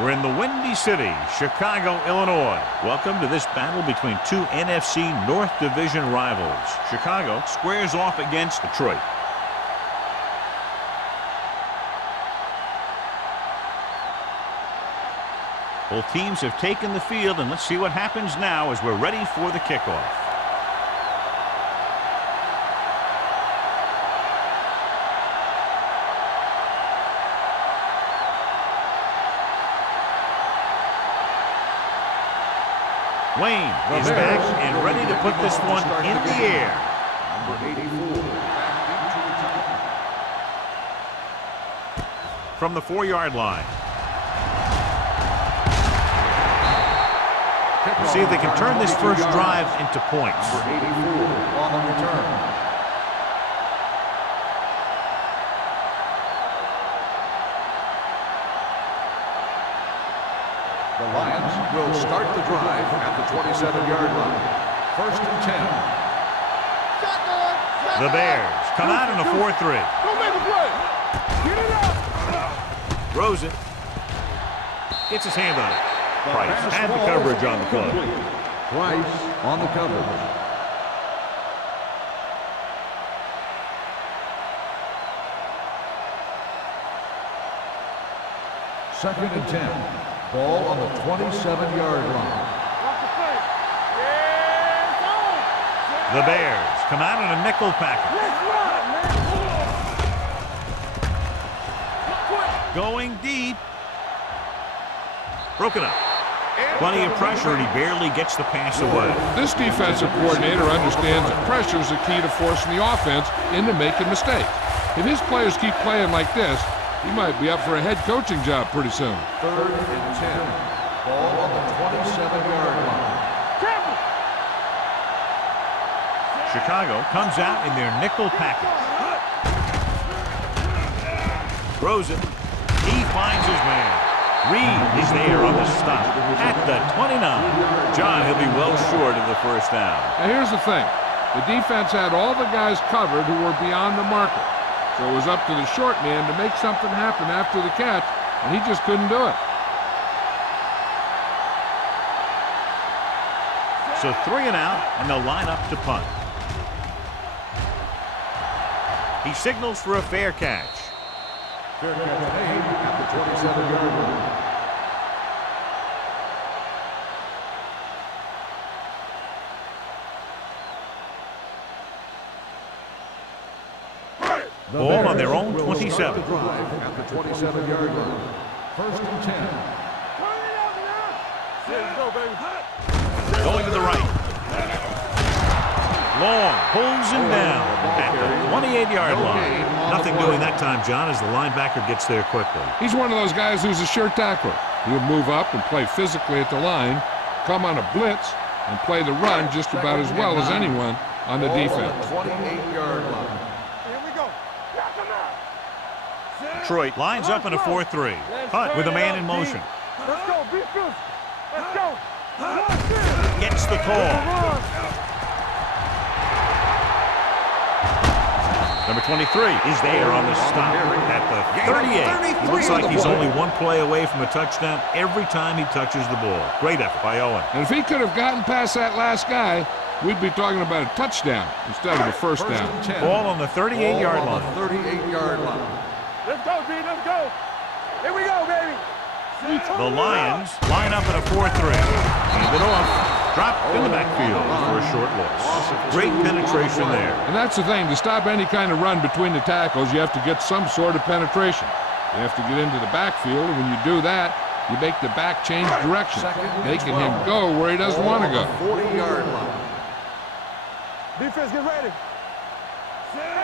We're in the Windy City, Chicago, Illinois. Welcome to this battle between two NFC North Division rivals. Chicago squares off against Detroit. Both teams have taken the field, and let's see what happens now as we're ready for the kickoff. Wayne is back and ready to put this one in the air. Number 84. From the 4-yard line. See if they can turn this first drive into points. Number 84 on the return. The Lions will start the drive at the 27-yard line. 1st and 10. The Bears come out in a 4-3. Throws it. Gets his hand on it. Price had the coverage on the play. Price on the coverage. Second and 10. Ball on the 27-yard line. The Bears come out in a nickel package. Going deep. Broken up. Plenty of pressure, and he barely gets the pass away. This defensive coordinator understands that pressure is the key to forcing the offense into making mistakes. If his players keep playing like this, he might be up for a head coaching job pretty soon. 3rd and 10. Ball on the 27-yard line. Chicago comes out in their nickel package. Throws it. He finds his man. Reed is there on the stop at the 29. John, he'll be well short of the first down. Now here's the thing. The defense had all the guys covered who were beyond the marker. So it was up to the short man to make something happen after the catch, and he just couldn't do it. So 3 and out, and they'll line up to punt. He signals for a fair catch. Fair catch made at the 27-yard line. Ball on their own 27. At the 27-yard line. 1st and 10. Going to the right. Long pulls him down at the 28-yard line. Nothing doing that time, John, as the linebacker gets there quickly. He's one of those guys who's a sure tackler. He'll move up and play physically at the line, come on a blitz, and play the run just about as well as anyone on the defense. 28-yard line. Detroit lines up in a 4-3. Hunt with a man in motion. Let's go, defense. Let's go. Gets the call. Number 23 is there on the stop at the 38. He looks like he's only one play away from a touchdown every time he touches the ball. Great effort by Owen. And if he could have gotten past that last guy, we'd be talking about a touchdown instead of a first down. Ball on the 38-yard line. 38-yard line. Let's go, D. Let's go. Here we go, baby. The Lions line up in a 4-3. Hand it off. Dropped in the backfield for a short loss. Great penetration there. And that's the thing. To stop any kind of run between the tackles, you have to get some sort of penetration. You have to get into the backfield, and when you do that, you make the back change direction, making him go where he doesn't want to go. 40-yard line. Defense, get ready.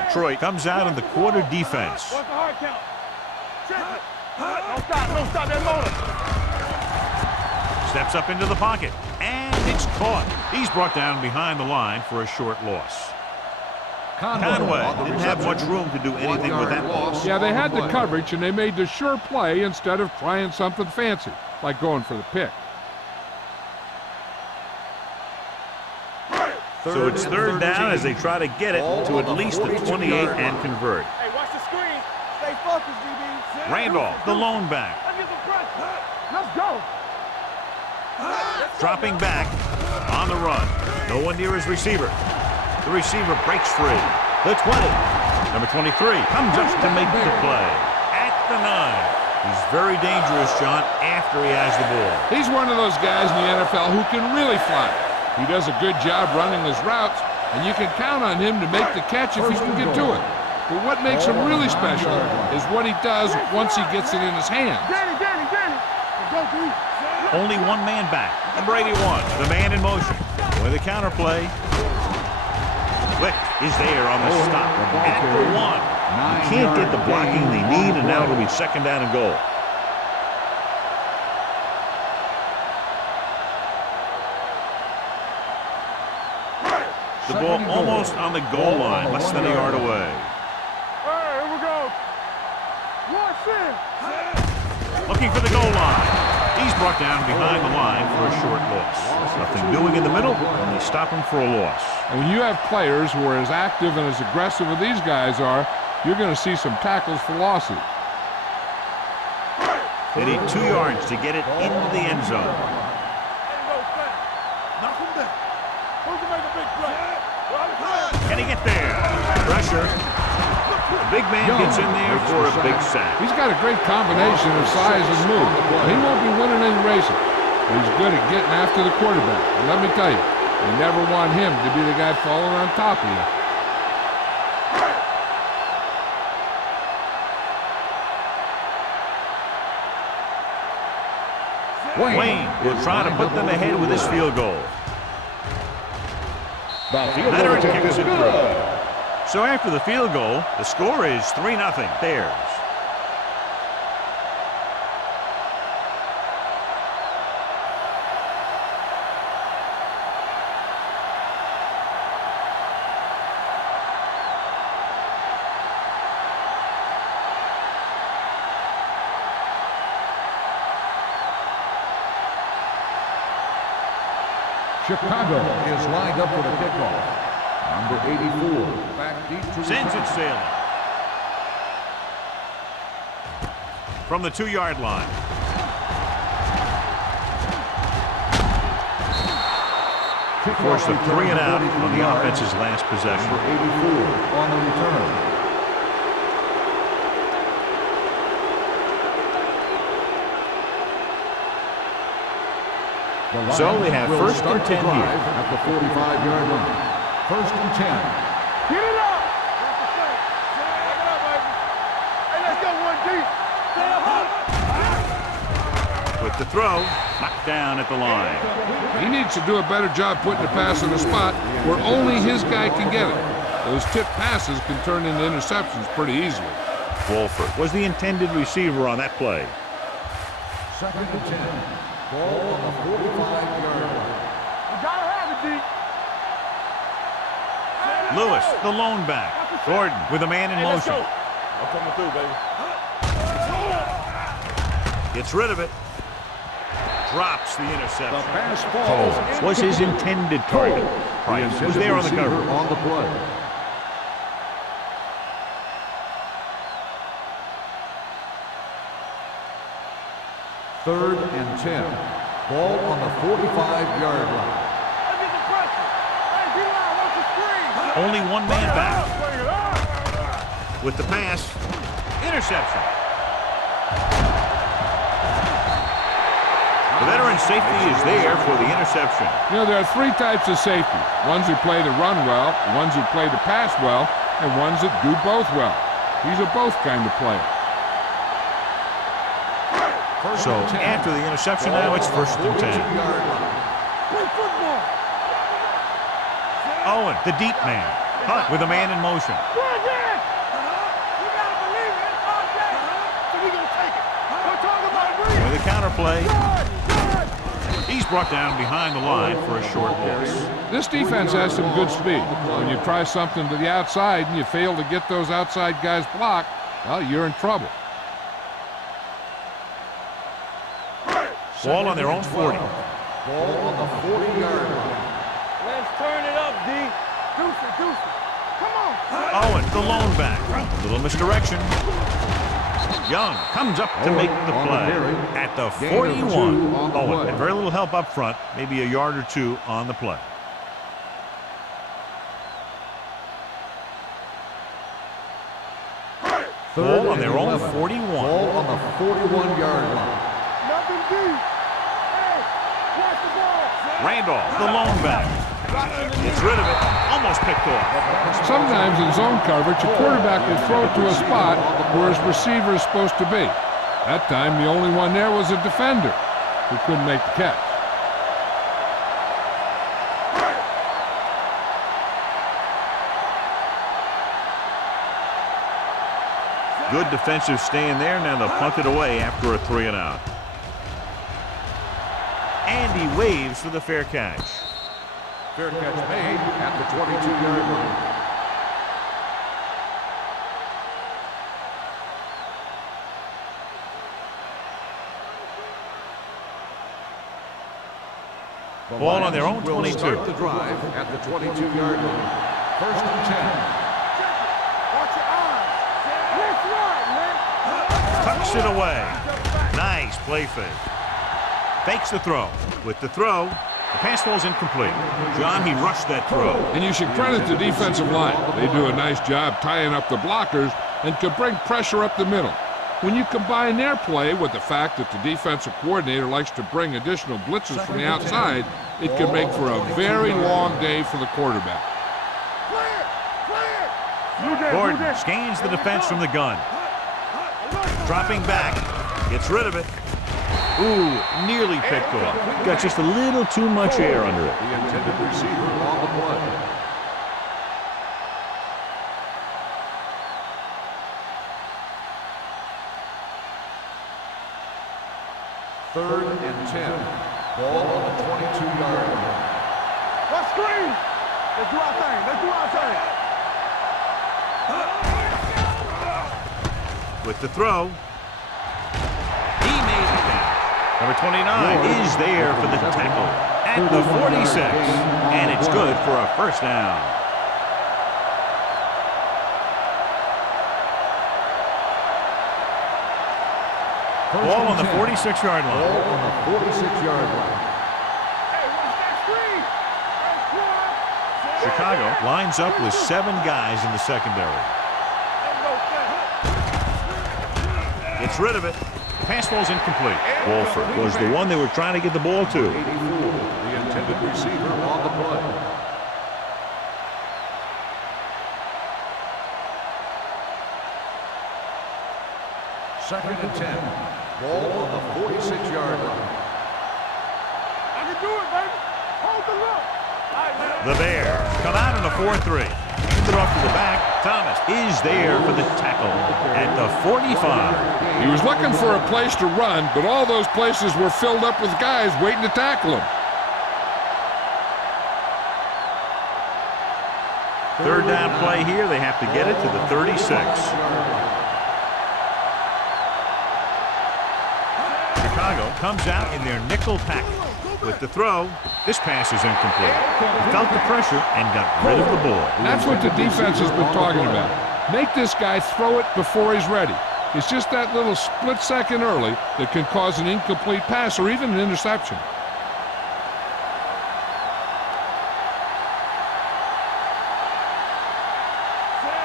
Detroit comes out in the quarter defense. What's the hard count? Don't stop that motor. Steps up into the pocket, and it's caught. He's brought down behind the line for a short loss. Conway didn't have much room to do anything with that ball. Yeah, they had the coverage, and they made the sure play instead of trying something fancy, like going for the pick. So it's 3rd down as they try to get it to at least the 28 and convert. Hey, watch the screen. Stay focused, DB. Randolph, the lone back. Let's get some pressure. Let's Dropping back on the run. No one near his receiver. The receiver breaks free. The 20. Number 23 comes up to make the play. At the 9. He's very dangerous, John, after he has the ball. He's one of those guys in the NFL who can really fly. He does a good job running his routes, and you can count on him to make the catch if he can get to it. But what makes him really special is what he does once he gets it in his hands. Only one man back. Number 81, the man in motion. With a counterplay. Quick is there on the stop. At the 1. You can't get the blocking they need, and now it'll be second down and goal. The ball almost on the goal line, less than a yard away. Here we go. Watch it. Looking for the goal line. He's brought down behind the line for a short loss. Nothing doing in the middle, and they stop him for a loss. And when you have players who are as active and as aggressive as these guys are, you're going to see some tackles for losses. They need 2 yards to get it into the end zone. Can he get there? Pressure. The big man gets in there for a big sack. He's got a great combination of size and move. He won't be winning any races, but he's good at getting after the quarterback. And let me tell you, you never want him to be the guy falling on top of you. Wayne will try to put them ahead with this field goal. Veteran kicks it through. So after the field goal, the score is 3-0 Bears. Chicago is lined up for the kickoff. Number 84, back deep to Sends it sailing. From the 2-yard line. Forced a 3 and out on the offense's last possession. Number 84 on the return. So they have first and 10 here. At the 45-yard line. First and 10. Get it up. Take it up, baby. Hey, let's go 1 deep. With the throw, knocked down at the line. He needs to do a better job putting the pass in a spot where only his guy can get it. Those tip passes can turn into interceptions pretty easily. Wolford was the intended receiver on that play. Second and 10. Ball on the 45-yard line. You gotta have it, D. Lewis, the lone back. Gordon with a man in motion. I'm coming through, baby. Gets rid of it. Drops the The interception. pass falls. Coles was his intended target. Price was there on the cover. On the play. Third and 10. Ball on the 45-yard line. Let's get the pressure. Hey, D-line, watch the screen. Only one man back. Bring it up. With the pass, interception. The veteran safety is there for the interception. You know, there are 3 types of safety. Ones who play the run well, ones who play the pass well, and ones that do both well. He's a both kind of player. So after the interception now, it's first and 10. Play football. Owen, the deep man. Hunt with a man in motion. Go again. You gotta believe it. It's our day. So we gonna take it. Don't talk about breathing. With a counterplay, Good. he's brought down behind the line for a short loss. This defense has some good speed. When you try something to the outside and you fail to get those outside guys blocked, well, you're in trouble. Ball on their own 40. Ball on the 40-yard line. Let's turn it up, D. Deuce it. Come on. Owen, the lone back. Little misdirection. Young comes up to make the play at the 41. Owen had very little help up front, maybe a yard or two on the play. Ball on their own 41. Ball on the 41-yard line. Nothing deep. Hey, watch the ball. Randolph, the lone back. Gets rid of it. Almost picked off. Sometimes in zone coverage, a quarterback will throw it to a spot where his receiver is supposed to be. That time, the only one there was a defender who couldn't make the catch. Good defensive stand there. Now they'll punt it away after a 3-and-out. And he waves for the fair catch. Fair catch made at the 22-yard line. Ball on their own 22. Start the drive at the 22-yard line. 1st and 10. Watch your eyes. Let's run, man. Tucks it away. Nice play fake. Fakes the throw. With the throw, the pass falls incomplete. John, he rushed that throw. And you should credit the defensive line. They do a nice job tying up the blockers and can bring pressure up the middle. When you combine their play with the fact that the defensive coordinator likes to bring additional blitzes from the outside, it can make for a very long day for the quarterback. Gordon scans the defense from the gun. Dropping back, gets rid of it. Ooh, nearly picked off. Got just a little too much air under it. The intended receiver on the play. Third and 10. Ball on the 22-yard line. Let's screen. Let's do our thing. Let's do our thing. With the throw, he made the catch. Number 29 is there for the tackle at the 46, and it's good for a first down. Ball on the 46-yard line. Ball on the 46-yard line. Hey, watch that screen. Chicago lines up with 7 guys in the secondary. Gets rid of it. Pass falls incomplete. Wolford was the one they were trying to get the ball to. 84, the intended receiver on the play. Second and 10. Ball on the 46-yard line. I can do it, baby. Hold the look. The Bears come out in a 4-3. Hand it off to the back. Thomas is there for the tackle at the 45. He was looking for a place to run, but all those places were filled up with guys waiting to tackle him. Third down play here. They have to get it to the 36. Chicago comes out in their nickel package. With the throw, this pass is incomplete. He felt the pressure and got rid of the ball. That's what the defense has been talking about. Make this guy throw it before he's ready. It's just that little split second early that can cause an incomplete pass or even an interception.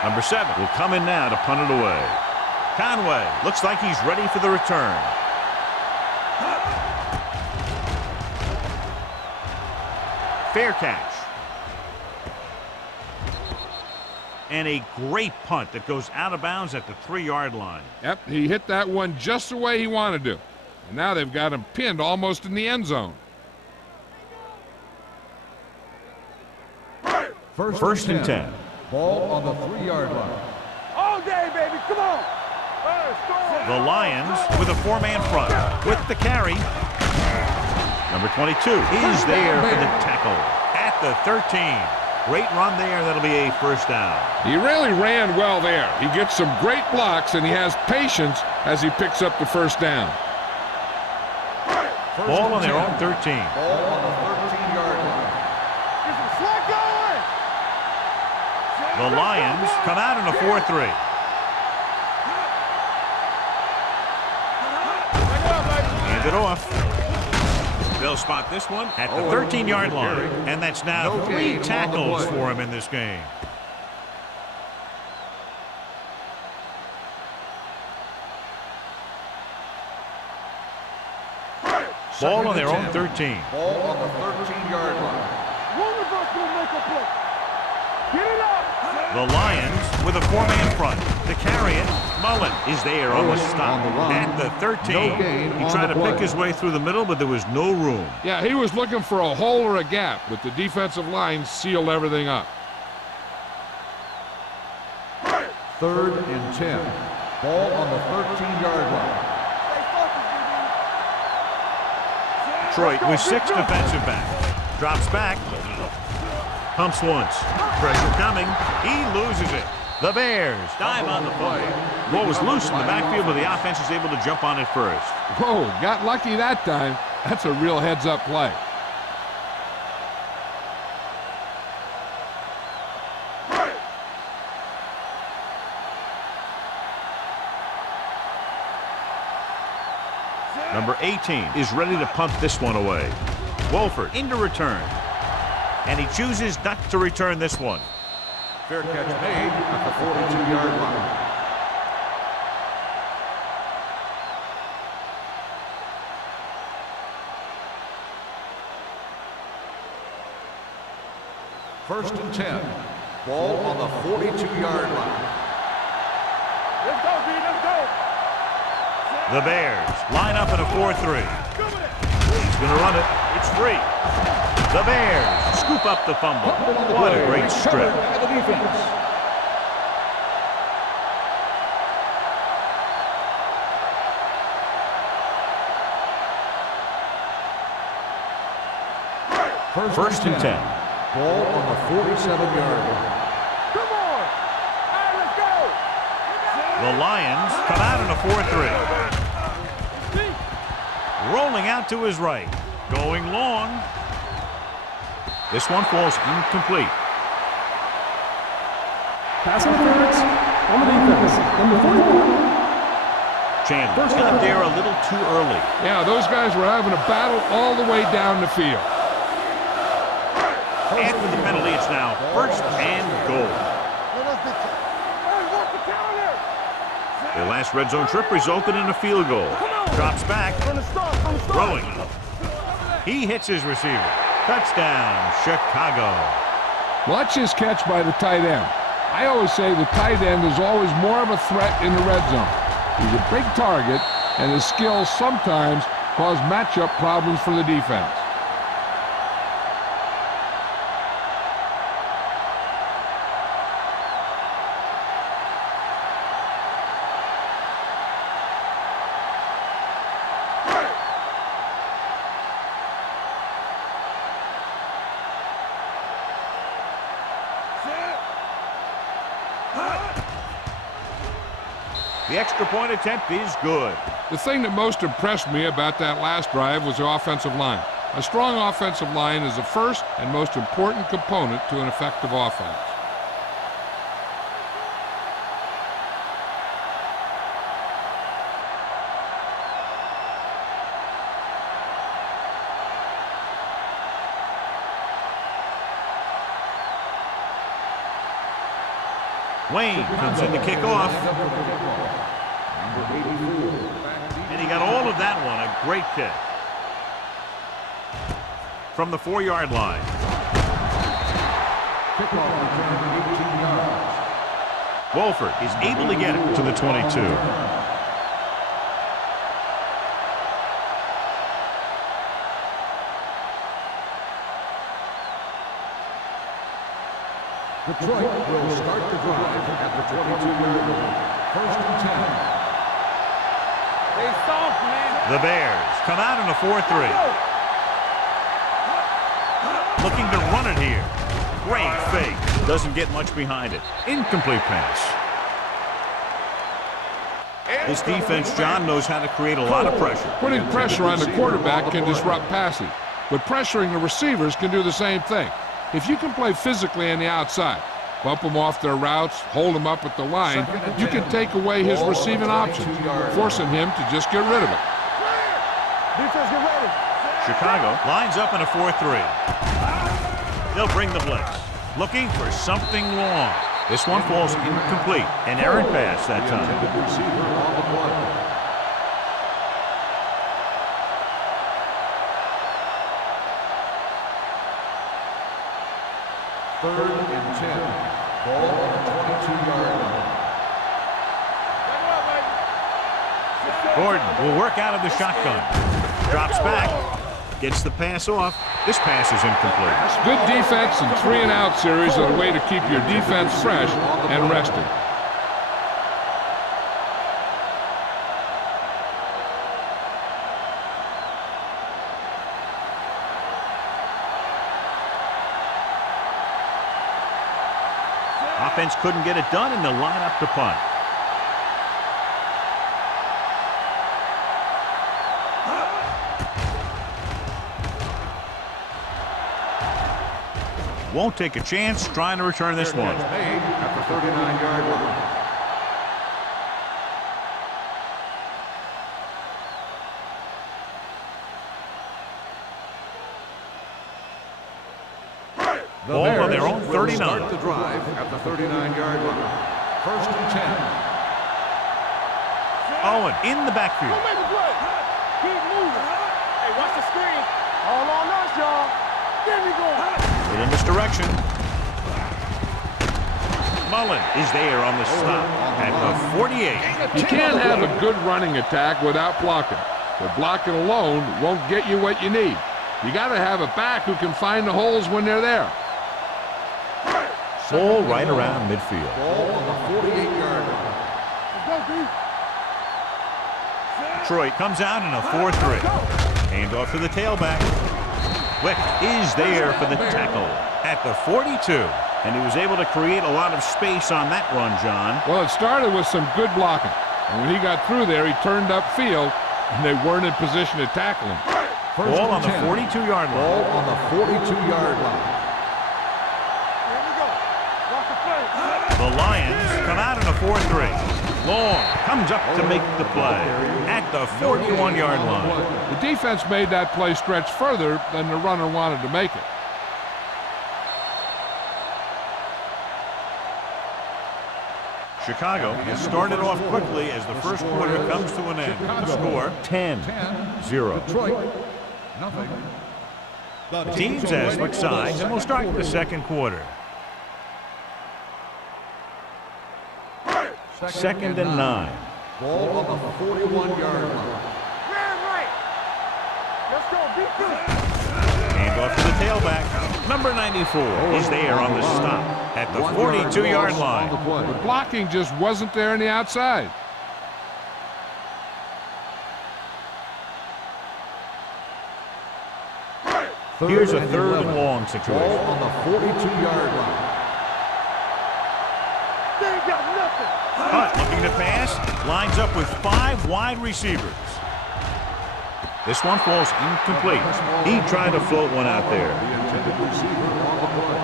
Number 7 will come in now to punt it away. Conway looks like he's ready for the return. Fair catch. And a great punt that goes out of bounds at the 3-yard line. Yep, he hit that one just the way he wanted to. And now they've got him pinned almost in the end zone. First and 10. Ball on the 3-yard line. All day, baby. Come on. The Lions with a 4-man front. With the carry. Number 22 is there for the tackle at the 13. Great run there. That'll be a first down. He really ran well there. He gets some great blocks, and he has patience as he picks up the first down. Ball on their own 13. Ball on the 13-yard line. Get some slack going. The Lions come out in a 4-3. Hands it off. They'll spot this one at the 13-yard line. And that's now 3 tackles for him in this game. Ball on their own 13. Ball on the 13-yard line. One of us will make a play. Get it up. The Lions with a 4-man front. To carry it, Mullen is there on the stop at the 13. He tried to pick his way through the middle, but there was no room. Yeah, he was looking for a hole or a gap, but the defensive line sealed everything up. 3rd and 10. Ball on the 13-yard line. Detroit with 6 defensive backs. Drops back. Pumps once. Pressure coming. He loses it. The Bears dive on the play. Ball was loose in the backfield, but the offense is able to jump on it first. Whoa, got lucky that time. That's a real heads-up play. Number 18 is ready to punt this one away. Wolford into return. And he chooses not to return this one. Fair catch made at the 42-yard line. First and 10. Ball on the 42-yard line. Let's go, B. Let's go. The Bears line up in a 4-3. He's going to run it. It's free. The Bears scoop up the fumble. What a great strip. First and 10. Ball on the 47-yard line. Come on. All right, let's go. The Lions come out in a 4-3. Rolling out to his right. Going long. This one falls incomplete. Pass interference on the defense. Number 41. Chandler got there a little too early. Yeah, those guys were having a battle all the way down the field. After the penalty, it's now 1st and goal. Their last red zone trip resulted in a field goal. Drops back. Throwing. He hits his receiver. Touchdown, Chicago. Watch his catch by the tight end. I always say the tight end is always more of a threat in the red zone. He's a big target, and his skills sometimes cause matchup problems for the defense. The extra point attempt is good. The thing that most impressed me about that last drive was the offensive line. A strong offensive line is the first and most important component to an effective offense. Wayne comes in to kick off. And he got all of that one. A great kick. From the 4-yard line. Kickoff return 18 yards. Wolford is able to get it to the 22. Detroit will start the drive at the 22-yard line. First and 10. They soft, man. The Bears come out in a 4-3. Looking to run it here. Great fake. Doesn't get much behind it. Incomplete pass. This defense, John, knows how to create a lot of pressure. Putting pressure on the quarterback can disrupt passing, but pressuring the receivers can do the same thing. If you can play physically on the outside, bump them off their routes, hold them up at the line, you can take away his receiving options, forcing him to just get rid of it. Defense, get ready. Chicago lines up in a 4-3. They'll bring the blitz. Looking for something long. This one falls incomplete. An errant pass that time. Intended receiver on the play. Third and 10. Ball on the 22-yard line. Gordon will work out of the shotgun. Drops back. Gets the pass off. This pass is incomplete. Good defense and 3-and-out series are the way to keep your defense fresh and rested. Offense couldn't get it done, and they'll line up to punt. Won't take a chance trying to return this one. Made at the 39-yard line. Ball on their own 39. Start the drive at the 39-yard line. First and 10. Owen in the backfield. Don't make a play. Keep moving. Hey, watch the screen. All on us, y'all. There we go. In this direction. Mullen is there on the stop at the 48. You can't have a good running attack without blocking. But blocking alone won't get you what you need. You got to have a back who can find the holes when they're there. Ball right around midfield. Ball on the 48-yard line. Detroit comes out in a 4-3. Hand off to the tailback. Wick is there for the tackle at the 42. And he was able to create a lot of space on that run, John. Well, it started with some good blocking. And when he got through there, he turned upfield, and they weren't in position to tackle him. First Ball on and the 10. 42-yard line. Ball on the 42-yard line. Here we go. Watch the play. The Lions come out in a 4-3. Long comes up to make the play at the 41-yard line. The defense made that play stretch further than the runner wanted to make it. Chicago has started off quickly as the first quarter comes to an end. The score 10-0. Detroit, nothing. Teams as switch sides, and we'll start the second quarter. Second and 9. Ball on the 41-yard line. Man right. Let's go. Beat this. Hand off to the tailback. Number 94 is there on the stop at the 42-yard line. The blocking just wasn't there on the outside. Here's a third and long situation. Ball on the 42-yard line. They ain't got nothing. Hunt looking to pass, lines up with 5 wide receivers. This one falls incomplete. He tried to float one out there. The intended receiver on the play.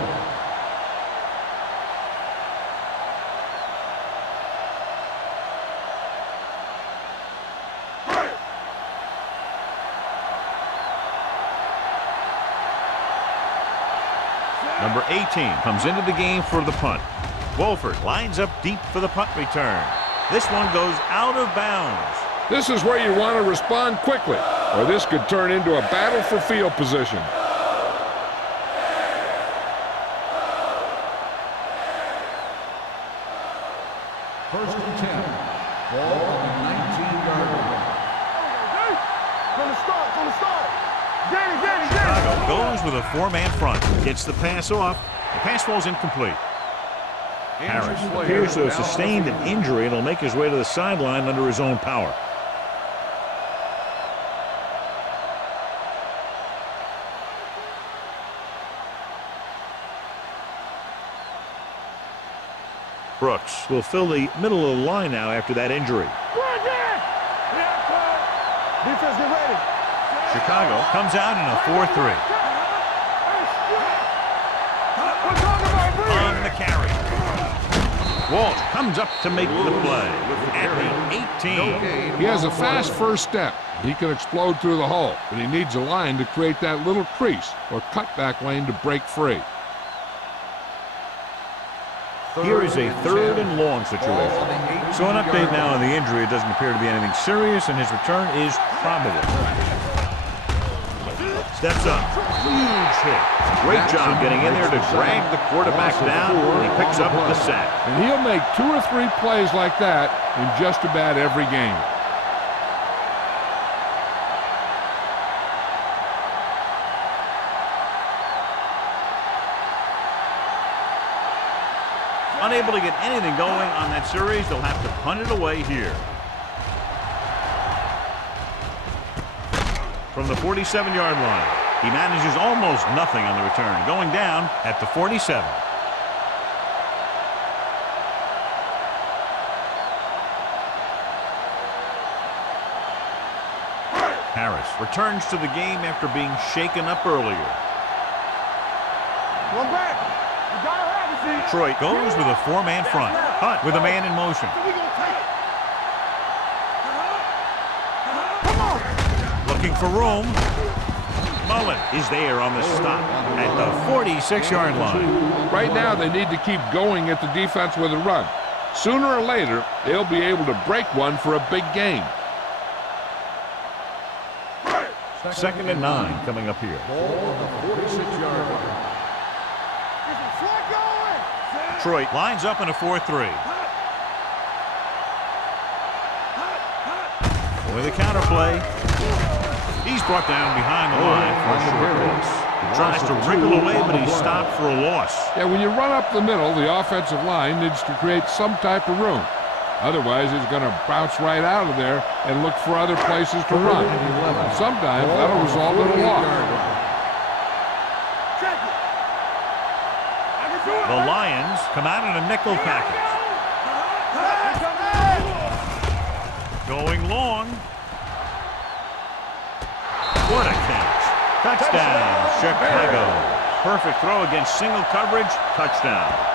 Number 18 comes into the game for the punt. Wolford lines up deep for the punt return. This one goes out of bounds. This is where you want to respond quickly, or this could turn into a battle for field position. First and 10. Ball on the 19-yard line. From the start. Danny. Chicago goes with a 4-man front. Gets the pass off. The pass falls incomplete. Harris appears to have sustained an injury and will make his way to the sideline under his own power. Brooks will fill the middle of the line now after that injury. Defense, get ready. Chicago comes out in a 4-3. On the carry. Walsh comes up to make the play at the 18. He has a fast first step. He can explode through the hole, but he needs a line to create that little crease or cutback lane to break free. Here is a 3rd and long situation. So an update now on the injury. It doesn't appear to be anything serious, and his return is probable. Steps up. Huge hit. Great job getting in there to drag the quarterback down, and he picks up the sack. And he'll make 2 or 3 plays like that in just about every game. Unable to get anything going on that series, they'll have to punt it away here. From the 47-yard line, he manages almost nothing on the return, going down at the 47. Harris returns to the game after being shaken up earlier. One back. You gotta have it, see. Detroit goes with a 4-man front. Hunt with a man in motion. So we gonna take it. Come on. Looking for room. Mullen is there on the stop at the 46-yard line. Right now, they need to keep going at the defense with a run. Sooner or later, they'll be able to break one for a big game. 2nd and 9 coming up here. Ball on the 46-yard line. Detroit lines up in a 4-3. With a counter play. He's brought down behind the line for a short pass. He tries to wriggle away, but he's stopped for a loss. Yeah, when you run up the middle, the offensive line needs to create some type of room. Otherwise, he's going to bounce right out of there and look for other places to run. Sometimes that'll result in a loss. The Lions come out in a nickel package. Going long. What a catch. Touchdown, Chicago. Perfect throw against single coverage. Touchdown.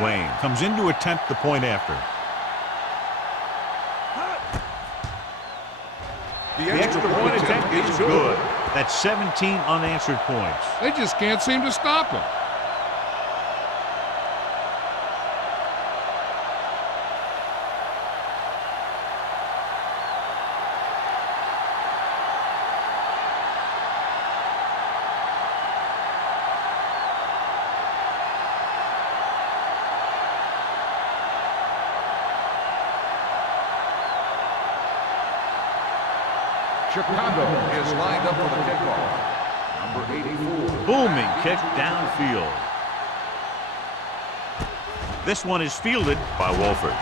Wayne comes in to attempt the point after. The extra point attempt is good. That's 17 unanswered points. They just can't seem to stop him. Chicago is lined up for the kickoff. Number 84. Booming kick downfield. This one is fielded by Wolford.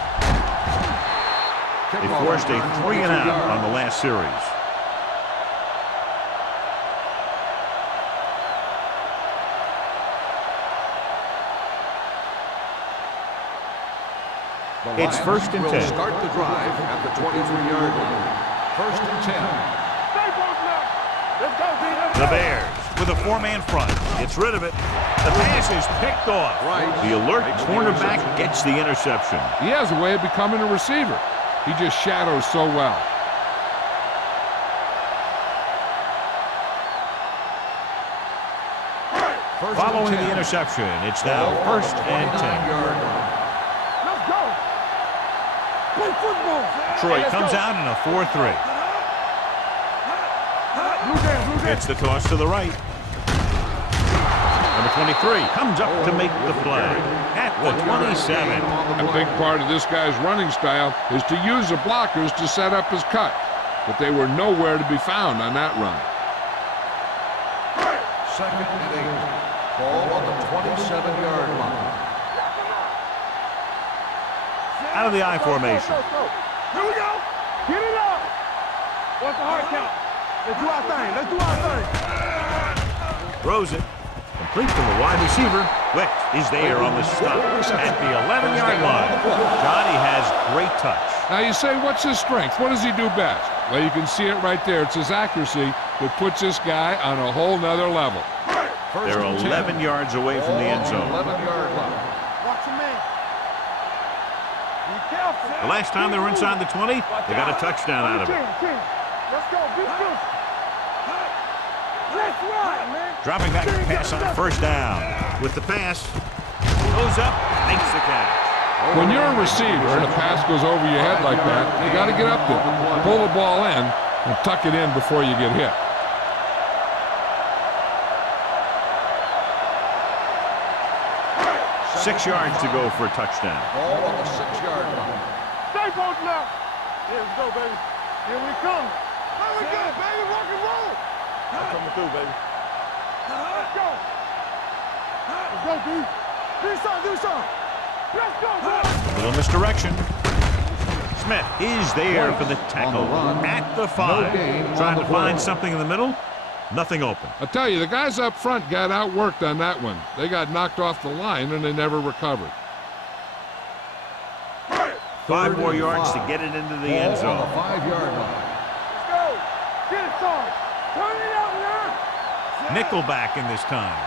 They forced a 3-and-out on the last series. It's 1st and 10. Will start the drive at the 23-yard line. 1st and 10. Let's go, Peter. The Bears with a 4-man front. Gets rid of it. The pass is picked off. The alert cornerback gets the interception. He has a way of becoming a receiver. He just shadows so well. Following the interception, it's now 1st and 10. Let's go. Play football. Troy comes out in a 4-3. It's the toss to the right. Number 23 comes up to make the play at the 27. A big part of this guy's running style is to use the blockers to set up his cut, but they were nowhere to be found on that run. 2nd and 8. Ball on the 27-yard line. out of the I formation. Here we go. Get it up. What's the hard count? Let's do our thing. Let's do our thing. Throws it. Complete to the wide receiver. Wick is there on the stop at the 11-yard line. Johnny has great touch. Now you say, what's his strength? What does he do best? Well, you can see it right there. It's his accuracy that puts this guy on a whole nother level. They're 11 yards away from the end zone. 11-yard line. Watch him, man. Be careful. The last time they were inside the 20, they got a touchdown out of it. Let's go. Be good. Let's ride, man. Dropping back to pass on first down. With the pass, goes up, makes the catch. When you're a receiver and a pass goes over your head like that, you got to get up there, pull the ball in, and tuck it in before you get hit. Six yards to go for a touchdown. Ball on the 6-yard line. Stay posted up. Here we go, baby. Here we come. Here we go, baby. Rock and roll. I'm coming through, baby. Let's go. Let's go, D. Do something, do something. Let's go, boy. Little misdirection. Smith is there for the tackle at the 5. Trying to find something in the middle. Nothing open. I tell you, the guys up front got outworked on that one. They got knocked off the line and they never recovered. 5 more yards to get it into the end Ball on zone. the 5-yard line. Let's go. Get it, son. Turn it out now. Nickelback in this time.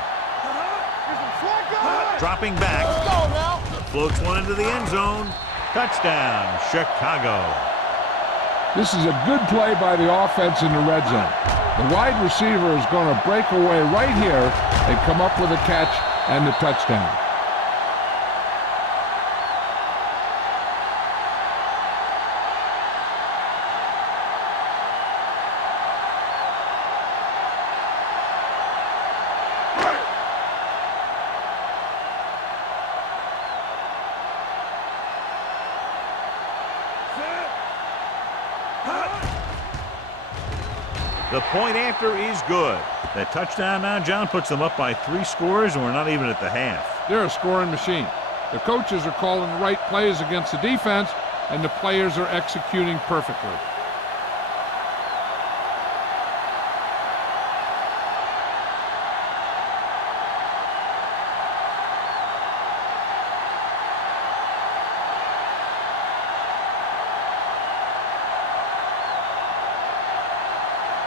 Get some slack on. Dropping back. Let's go now. Floats one into the end zone. Touchdown, Chicago. This is a good play by the offense in the red zone. The wide receiver is going to break away right here and come up with a catch and the touchdown. The point after is good. That touchdown now, John, puts them up by 3 scores, and we're not even at the half. They're a scoring machine. The coaches are calling the right plays against the defense, and the players are executing perfectly.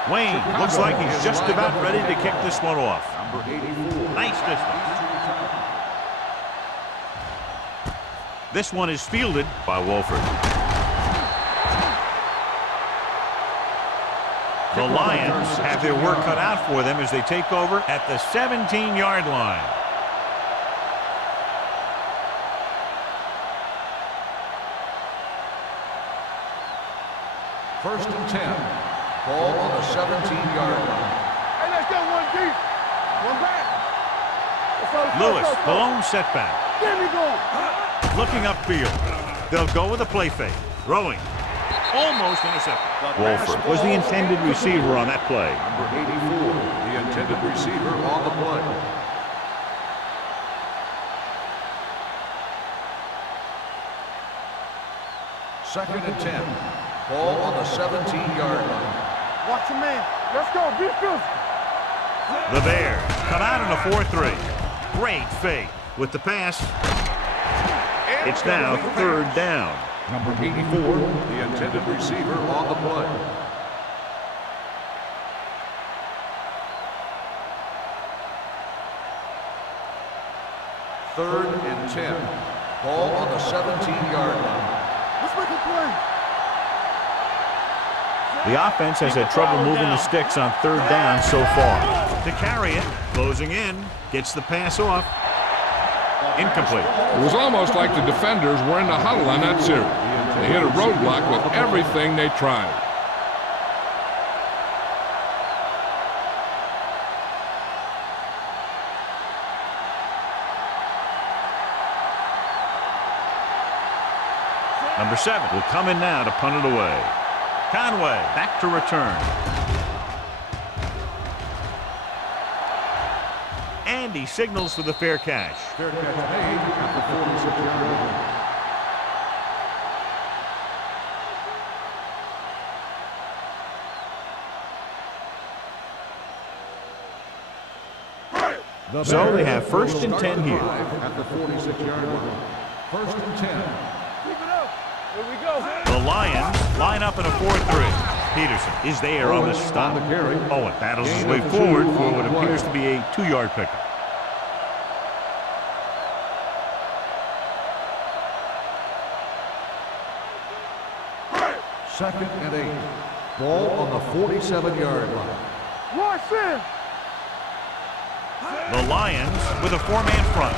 Wayne looks like he's just about ready to kick this one off. Number 84. Nice distance. This one is fielded by Wolford. The Lions have their work cut out for them as they take over at the 17-yard line. First and 10. Ball on the 17-yard line. Hey, let's go one deep. One back. Lewis, the lone setback. There we go. Looking upfield. They'll go with a play fake. Throwing. Almost intercepted. Wolford was the intended receiver on that play. Number 84, the intended receiver on the play. Second and 10. Ball on the 17-yard line. Watch your man. Let's go. Be good. The Bears come out in a 4-3. Great fake with the pass. It's now third down. Number 84, the intended receiver on the play. Third and 10. Ball on the 17-yard line. Let's make a play. The offense has had trouble moving the sticks on third down so far. To carry it, closing in, gets the pass off. Incomplete. It was almost like the defenders were in the huddle on that series. They hit a roadblock with everything they tried. Number 7 will come in now to punt it away. Conway back to return. And he signals for the fair catch. Fair catch made at the 46-yard line. So they have first and 10 here. At the 46-yard line. First and 10. Keep it up. Here we go. The Lions line up in a 4-3. Peterson is there on the stop. On the carry. Owen battles his way forward for what appears to be a 2-yard pickup. Second and 8. Ball on the 47-yard line. Rush in. The Lions with a 4-man front.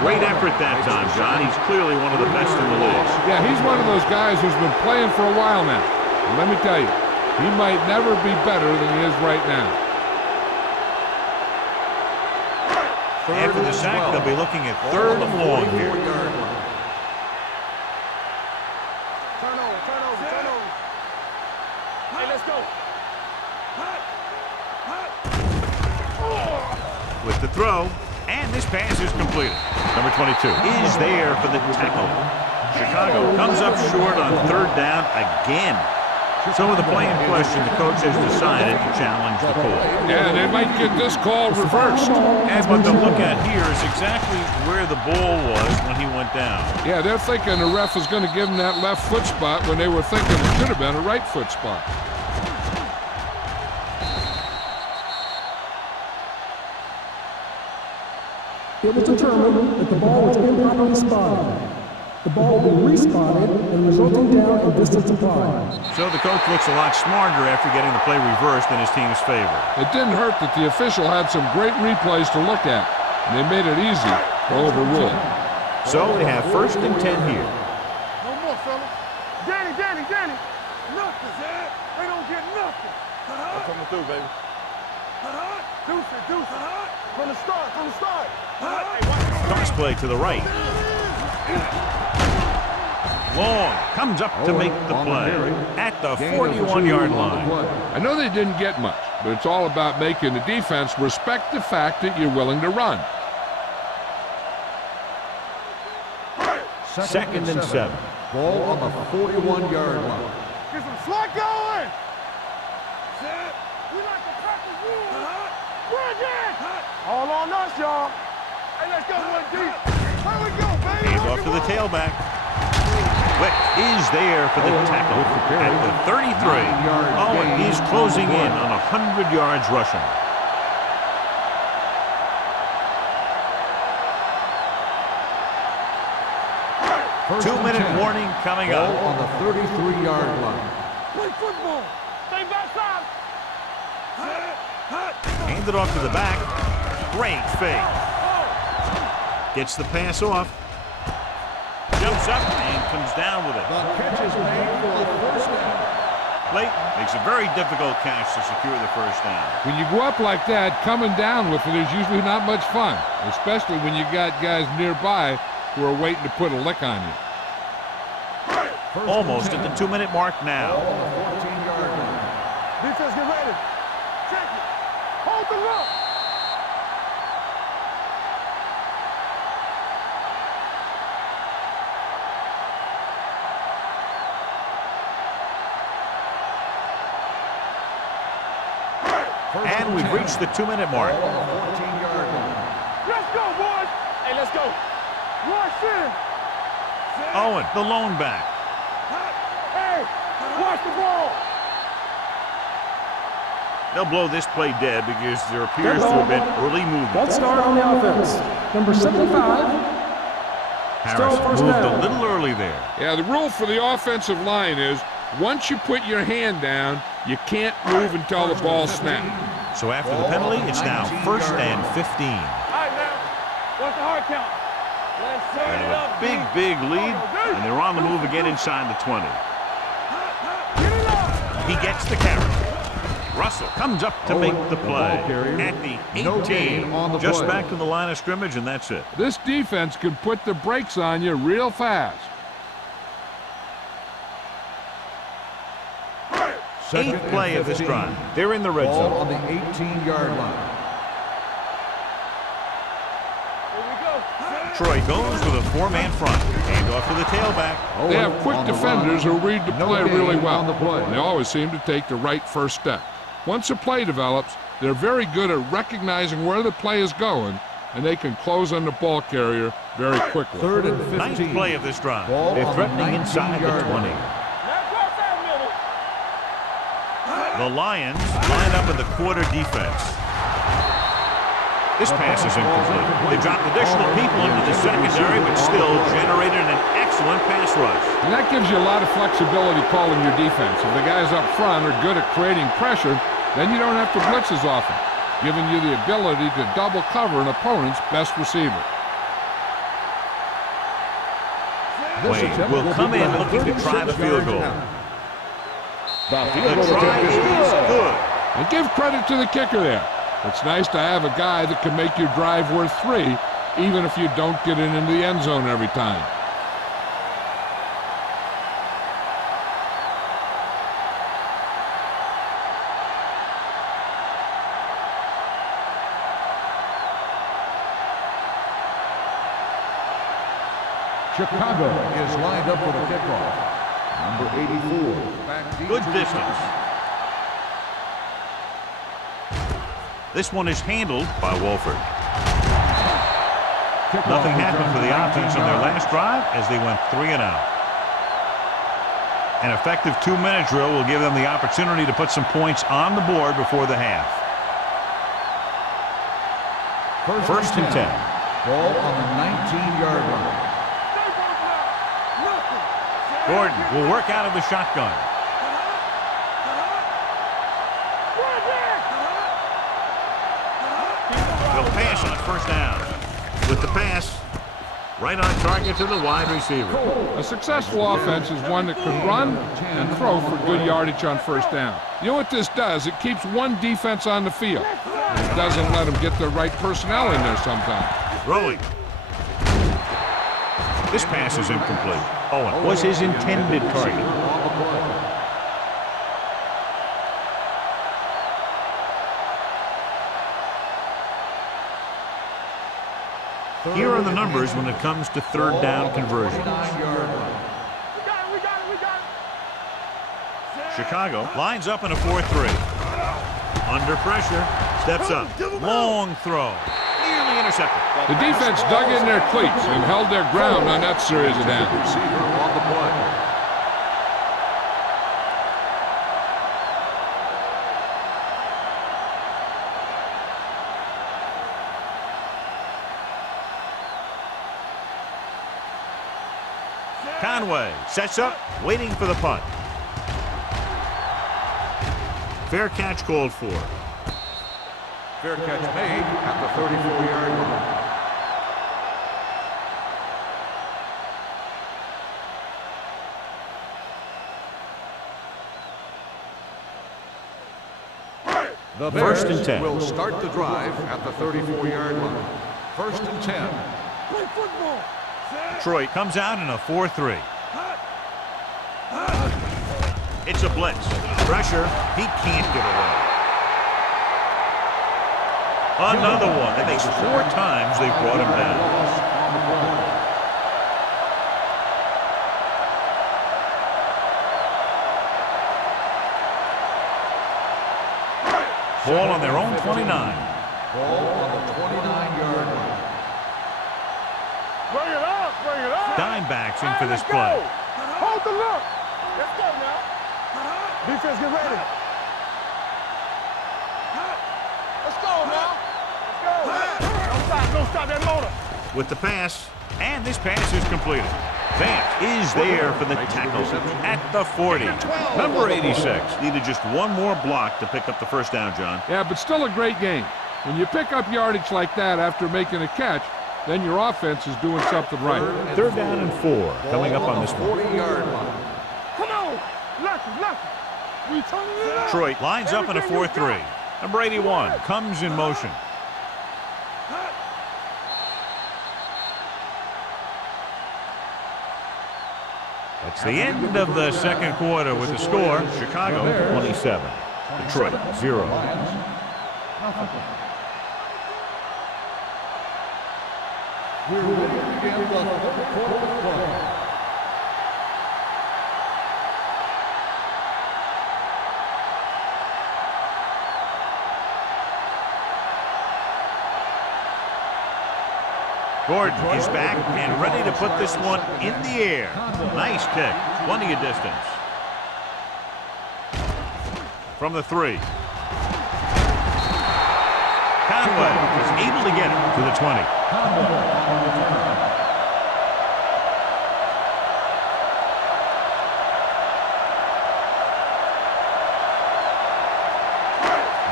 Great effort that time, John. He's clearly one of the best in the league. Yeah, he's one of those guys who's been playing for a while now. And let me tell you, he might never be better than he is right now. After the sack, they'll be looking at 3rd and long here. Turn over. Hey, let's go. With the throw, and this pass is completed. Number 22 is there for the tackle. Chicago comes up short on 3rd down again. So with the play in question, the coach has decided to challenge the call. Yeah, they might get this call reversed. And what they'll look at here is exactly where the ball was when he went down. Yeah, they're thinking the ref is going to give him that left foot spot when they were thinking it should have been a right foot spot. It was determined that the ball was improperly spotted. The ball will be respotted and resulting down in distance applied. So the coach looks a lot smarter after getting the play reversed in his team's favor. It didn't hurt that the official had some great replays to look at, and they made it easy to overrule. So they have first and 10 here. No more, fellas. Danny. Nothing, Zed. They don't get nothing. I'm coming through, baby. Deuce. From the start. Cross play to the right. Long comes up to make the play at the 41-yard line. I know they didn't get much, but it's all about making the defense respect the fact that you're willing to run. Second and 7. Ball on the 41-yard line. Get some slack going. Zed, we like to practice rules. Bring it. All on us, y'all. Hey, let's go one deep. Here we go, baby. Hands off to the tailback. Wick is there for the tackle at the 33. Owen is closing in on 100 yards rushing. Two-minute warning coming up. Ball on the 33-yard line. Play football. Stay backside. Hand it off to the back. Great fake. Gets the pass off. Jumps up and comes down with it. The catch is made for the first down. Late makes a very difficult catch to secure the first down. When you go up like that, coming down with it is usually not much fun, especially when you got guys nearby who are waiting to put a lick on you. Almost at the 2-minute mark now. 14-yard line. Defense, get ready. Check it. Hold the look. And we've reached the 2-minute mark. Ball on the 14-yard line. Let's go, boys. Hey, let's go. Rush in. Owen, the lone back. Hey, watch the ball. They'll blow this play dead because there appears to have been early movement. Let's start on the offense. Number 75. Harris first moved down. a little early there. Yeah, the rule for the offensive line is once you put your hand down, you can't move until the ball snaps. So after the penalty, it's now first and 15. All right, now. What's the hard count? Let's They turn it have up. a big lead, and they're on the move again inside the 20. Get it up. He gets the carry. Russell comes up to make the play at the 18. Just back to the line of scrimmage, and that's it. This defense can put the brakes on you real fast. Second Eighth play and of this 15. drive. They're in the red Ball on zone. the 18-yard line. Here we go. Troy goes with a 4-man front. Hand off to the tailback. They have quick on the defenders run. who read the No play gain really well. on the play. They always seem to take the right first step. Once a play develops, They're very good at recognizing where the play is going, and they can close on the ball carrier very quickly. 3rd and 15. Ninth play of this drive. Ball They're on threatening the inside the 19-yard 20. line. The Lions line up in the quarter defense. This pass is incomplete. They dropped additional people into the secondary, but still generated an excellent pass rush. And that gives you a lot of flexibility calling your defense. If the guys up front are good at creating pressure, then you don't have to blitz as often, giving you the ability to double cover an opponent's best receiver. Wade will come in looking to try the field goal. The try is good. And give credit to the kicker there. It's nice to have a guy that can make your drive worth 3, even if you don't get it into the end zone every time. Chicago is lined up for the kickoff. Number 84. Back deep Good to distance. This one is handled by Wolford. Nothing happened for the offense on their last drive as they went 3 and out. An effective 2-minute drill will give them the opportunity to put some points on the board before the half. First and 10. Ball on the 19-yard line. Gordon will work out of the shotgun. They'll pass on first down. With the pass, right on target to the wide receiver. A successful offense is one that can run and throw for good yardage on first down. You know what this does? It keeps one defense on the field. It doesn't let them get the right personnel in there sometimes. Throwing. This pass is incomplete. Owen was his intended target. Here are the numbers when it comes to third down conversions. Chicago lines up in a 4-3. Under pressure, steps up. Long throw. Nearly intercepted. The defense dug in their cleats and held their ground on that series of downs. Receiver on the play. Conway sets up, waiting for the punt. Fair catch called for. Fair catch made at the 34-yard line. The Bears First and 10. will start the drive at the 34-yard line. First and 10. Play football. Detroit comes out in a 4-3. It's a blitz. Pressure. He can't get away. Another one. That makes 4 times they've brought him down. Ball on their own 29. Ball on the 29-yard line. Bring it up, bring it up. Dimebacks in for this Let's play. go. Hold the look. Let's go now. Defense, get ready. Let's go now. Let's go. Don't stop that motor. With the pass, and this pass is completed. Vance is there for the tackle at the 40. Number 86 needed just one more block to pick up the first down, John. Yeah, but still a great game. When you pick up yardage like that after making a catch, then your offense is doing something right. Third down and 4 coming up on this one. 40-yard line. Come on. Lucky. We turning it up. Detroit lines up in a 4-3. Number 81 comes in motion. That's the end of the second quarter with the score, Chicago 27, Detroit 0. We're ready to begin the third quarter of play. Gordon is back and ready to put this one in the air. Nice kick. Plenty of distance. From the 3. Conway is able to get it to the 20.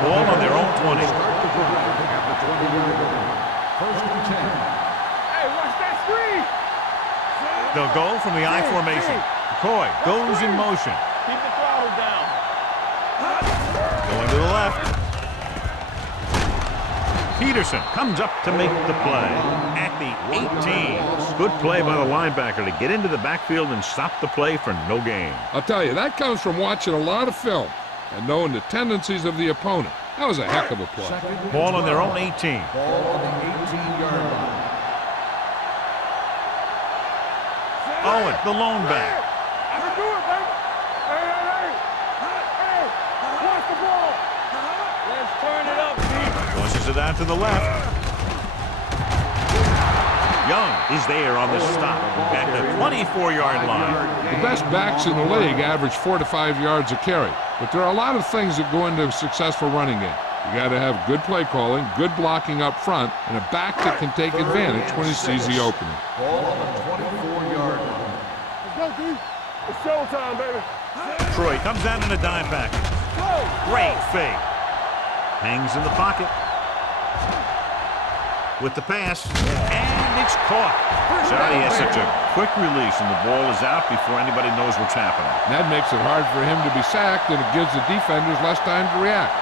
Ball on their own 20. Start the drive at the 20-yard line. First and 10. Hey, watch that screen. They'll go from the I formation. McCoy goes in motion. Keep the throttle down. Going to the left. Peterson comes up to make the play at the 18. Good play by the linebacker to get into the backfield and stop the play for no gain. I'll tell you, that comes from watching a lot of film and knowing the tendencies of the opponent. That was a heck of a play. Ball on their own 18. Ball on the 18-yard line. Owen, the lone back. I can do it, baby. Hey, watch the ball. Let's turn it up, Pete. Pushes it out to the left. Young is there on the stop at the 24-yard line. The best backs in the league average 4 to 5 yards a carry, but there are a lot of things that go into a successful running game. You got to have good play calling, good blocking up front, and a back that can take advantage when he sees the opening. Ball on the 24-yard line. Let's go, D. It's showtime, baby. Troy comes out in a dime package. Great fake. Hangs in the pocket. With the pass. And it's caught. Sorry, he has such a quick release, and the ball is out before anybody knows what's happening. And that makes it hard for him to be sacked, and it gives the defenders less time to react.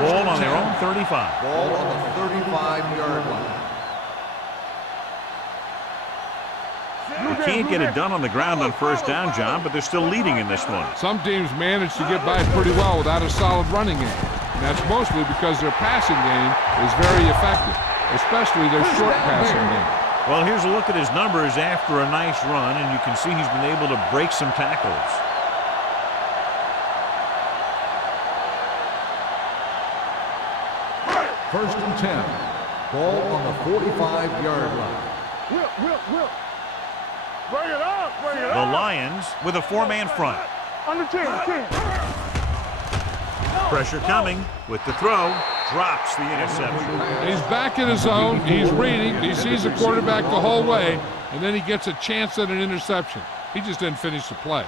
Ball on their own 35. Ball on the 35-yard line. They can't get it done on the ground on first down, John, but they're still leading in this one. Some teams manage to get by pretty well without a solid running game. And that's mostly because their passing game is very effective, especially their short passing game. Well, here's a look at his numbers after a nice run, and you can see he's been able to break some tackles. First and 10. Ball on the 45-yard line. Whip. Bring it up, The Lions with a 4-man front. Under 10. Pressure coming with the throw. Drops the interception. He's back in his zone. He's reading. He sees the quarterback the whole way, and then he gets a chance at an interception. He just didn't finish the play.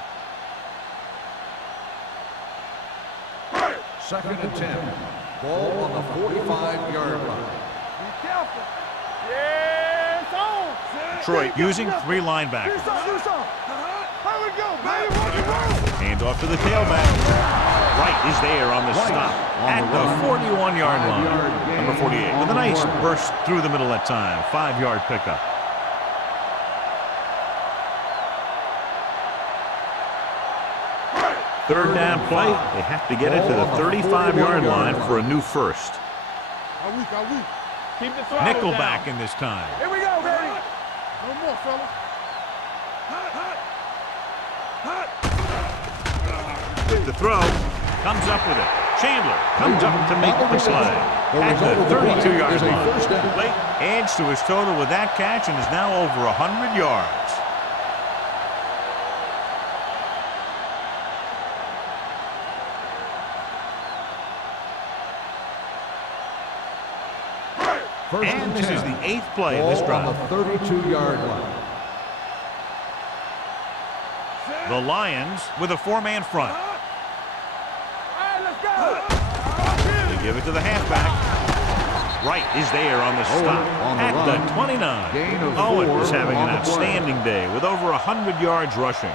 Second and 10. Ball on the 45-yard line. Be careful. Yeah, it's on. Detroit using 3 linebackers. Do some. Here we go, baby. Rock and roll. Hand off to the tailback. Wright is there on the stop at the 41-yard line. Number 48 with a nice burst through the middle that time. 5-yard pickup. Third down play. They have to get it to the 35-yard line for a new first. Are we? Keep the throttle Nickelback down. in this time. Here we go, baby. No more, fella. With the throw, comes up with it. Chandler comes up to make the play at the 32-yard line. Blake adds to his total with that catch and is now over 100 yards. And this is the 8th play of this drive. On the 32-yard line. The Lions with a 4-man front. All right, let's go. They give it to the halfback. Wright is there on the stop at the 29. Owen is having an outstanding day with over 100 yards rushing.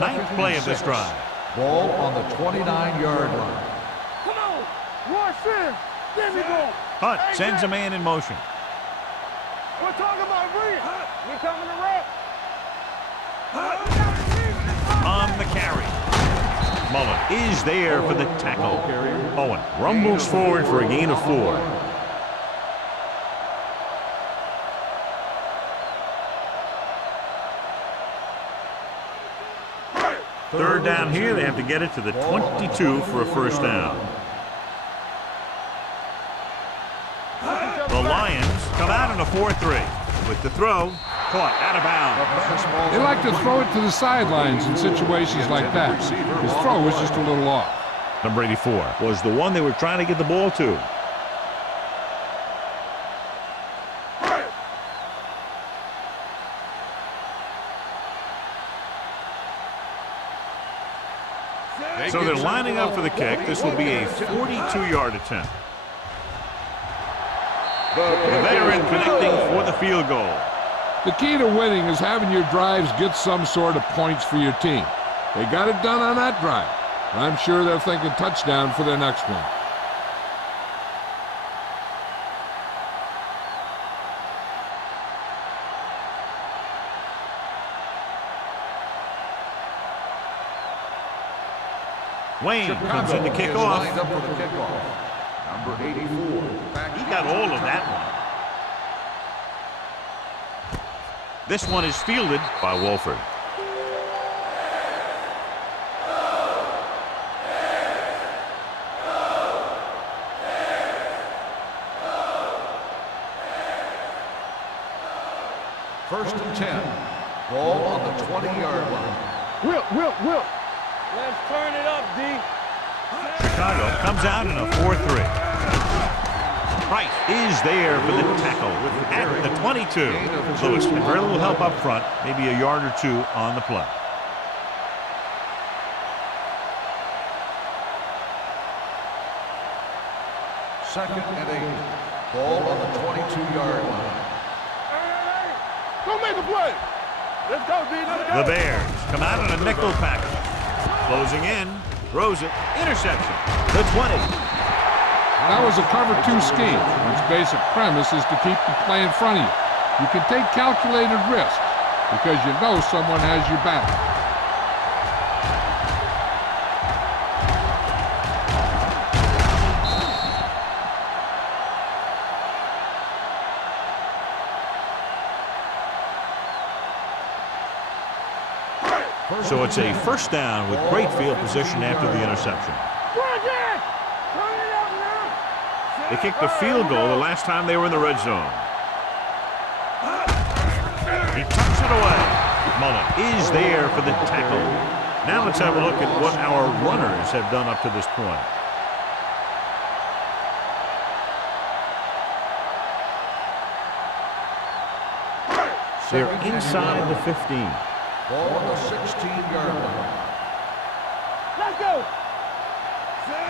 Ninth play of this drive. Ball on the 29-yard line. Come on. Watch this. There we go. Hunt sends a man in motion. We're talking about Reed. We're coming to rap. On the carry. Mullen is there for the tackle. Owen rumbles forward for a gain of 4. Third down here, they have to get it to the 22 for a first down. The Lions come out in a 4-3 with the throw caught out of bounds. They like to throw it to the sidelines in situations like that. His throw was just a little off. Number 84 was the one they were trying to get the ball to. So they're lining up for the kick. This will be a 42-yard attempt. The veteran connecting for the field goal. The key to winning is having your drives get some sort of points for your team. They got it done on that drive. I'm sure they're thinking touchdown for their next one. Wayne comes in to kick off. Lined up for the kickoff. Number 84. He got all of that one. This one is fielded by Wolford. First and 10. Ball on the 20-yard line. Will. Let's turn it up, D. Chicago comes out in a 4-3. Price is there for the tackle at the 22. Lewis had very little help up front, maybe a yard or two on the play. Second and 8. Ball on the 22-yard line. Go make a play. Let's go, D. Let's go. The Bears come out in a nickel package. Closing in, throws it, interception. The 20. That was a cover 2 scheme. Its basic premise is to keep the play in front of you. You can take calculated risks because you know someone has your back. So it's a first down with great field position after the interception. They kicked the field goal the last time they were in the red zone. He tucks it away. Mullen is there for the tackle. Now let's have a look at what our runners have done up to this point. They're inside the 15. Ball on the 16-yard line. Let's go.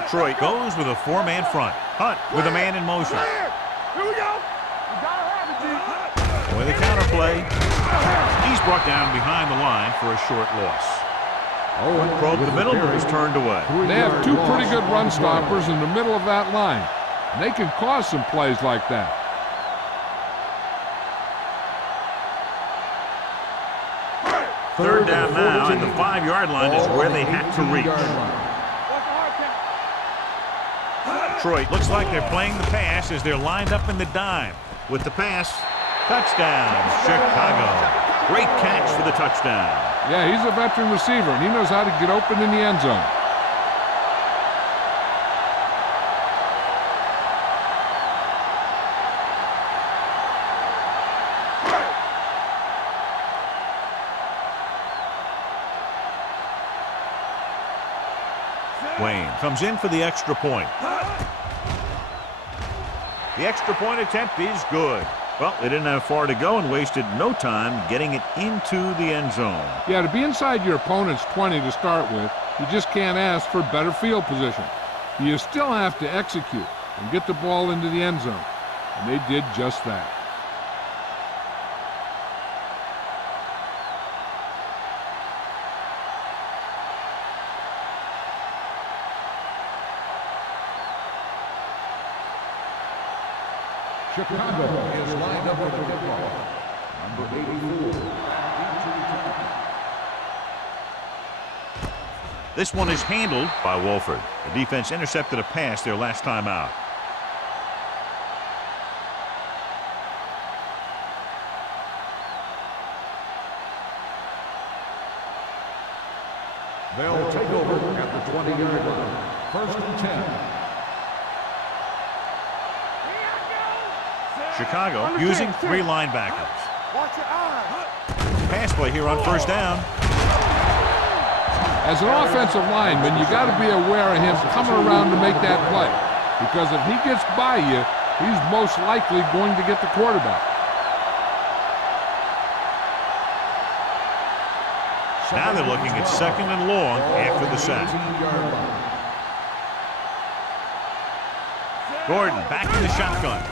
Detroit goes with a 4-man front. Hunt with a man in motion. Here we go. You gotta have it, D. With a counter play, he's brought down behind the line for a short loss. Owen probed the middle, but was turned away. They have 2 pretty good run stoppers in the middle of that line. And they can cause some plays like that. Third down now, and the 5-yard line is where they have to reach. Detroit looks like they're playing the pass as they're lined up in the dime. With the pass, touchdown, Chicago. Great catch for the touchdown. Yeah, he's a veteran receiver, and he knows how to get open in the end zone. Wayne comes in for the extra point. The extra point attempt is good. Well, they didn't have far to go and wasted no time getting it into the end zone. Yeah, to be inside your opponent's 20 to start with, you just can't ask for better field position. You still have to execute and get the ball into the end zone. And they did just that. Chicago is lined up for the kickoff. Number 84. This one is handled by Wolford. The defense intercepted a pass their last time out. They'll take over at the 20-yard line. First and 10. Chicago using 3 linebackers. Watch your eyes. Pass play here on first down. As an offensive lineman, you got to be aware of him coming around to make that play. Because if he gets by you, he's most likely going to get the quarterback. Now they're looking at 2nd and long after the sack. Gordon back in the shotgun.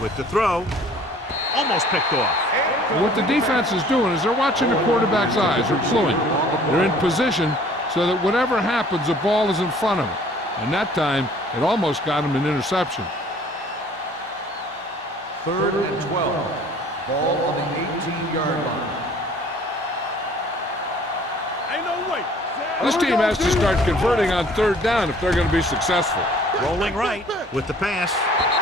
With the throw, almost picked off. And what the defense is doing is they're watching the quarterback's eyes. They're cluing. They're in position so that whatever happens, the ball is in front of him. And that time, it almost got him an interception. 3rd and 12. Ball on the 18-yard line. Ain't no way. This team has to start converting on 3rd down if they're going to be successful. Rolling right with the pass.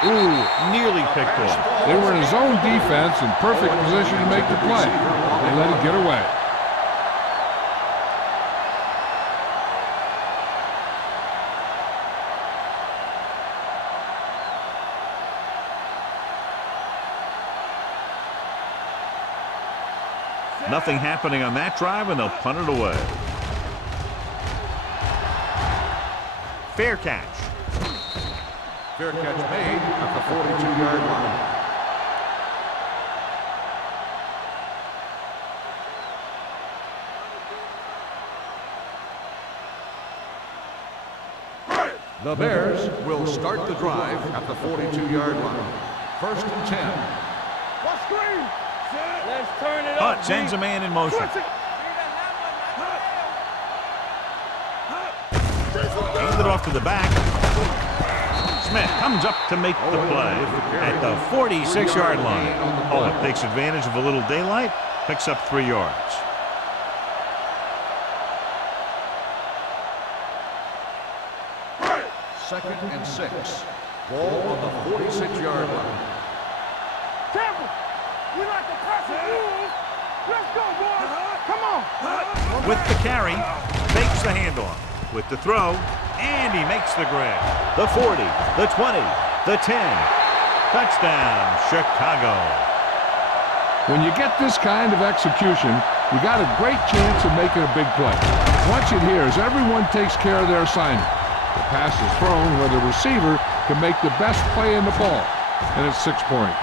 Ooh, nearly picked off. They were in zone defense in perfect position to make the play. They let it get away. Nothing happening on that drive, and they'll punt it away. Fair catch. Fair catch made at the 42-yard line. The Bears will start the drive at the 42-yard line. First and 10. Watch screen. Let's turn it Hunt up. sends a man in motion. Hand it off to the back. Smith comes up to make the play at the 46-yard line. Oh, it takes advantage of a little daylight, picks up 3 yards. Second and 6. Ball on the 46-yard line. Careful. We like to pass the rules. Let's go, boys. Come on. With the carry, fakes the handoff. With the throw, and he makes the grab. The 40, the 20, the 10. Touchdown, Chicago. When you get this kind of execution, you got a great chance of making a big play. What you hear is everyone takes care of their assignment. The pass is thrown where the receiver can make the best play in the ball, and it's 6 points.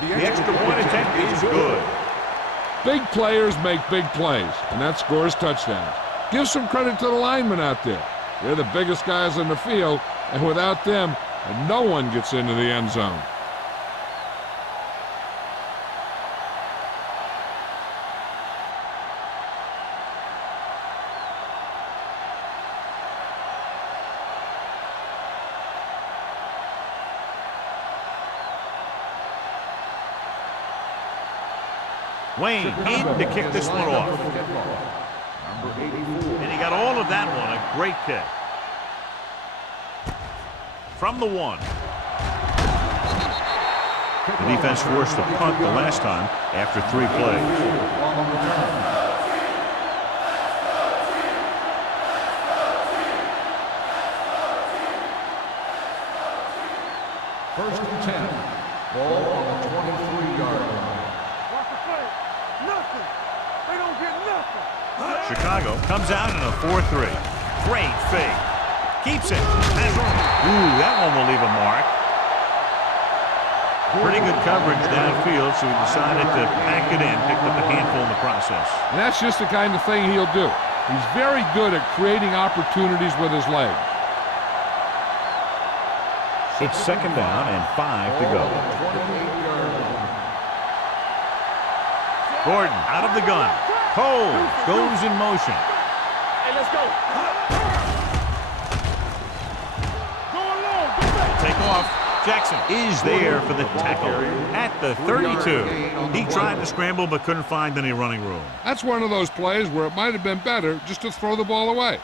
The extra point attempt is good. Big players make big plays, and that scores touchdowns. Give some credit to the linemen out there. They're the biggest guys on the field, and without them, no one gets into the end zone. Wayne in to kick this one off. Number 84. And he got all of that one. A great kick. From the 1. The defense forced a punt the last time after 3 plays. First and 10. Ball on the 23-yard line. Watch the play. Nothing. They don't get nothing. Chicago comes out in a 4-3. Great fake. Keeps it. Ooh, that one will leave a mark. Pretty good coverage downfield, so he decided to pack it in, picked up a handful in the process. And that's just the kind of thing he'll do. He's very good at creating opportunities with his legs. It's 2nd down and 5 to go. Gordon out of the gun. Cole goes in motion. Hey, let's go. Go along. Go back. Take off. Jackson is there for the tackle at the 32. He tried to scramble but couldn't find any running room. That's one of those plays where it might have been better just to throw the ball away.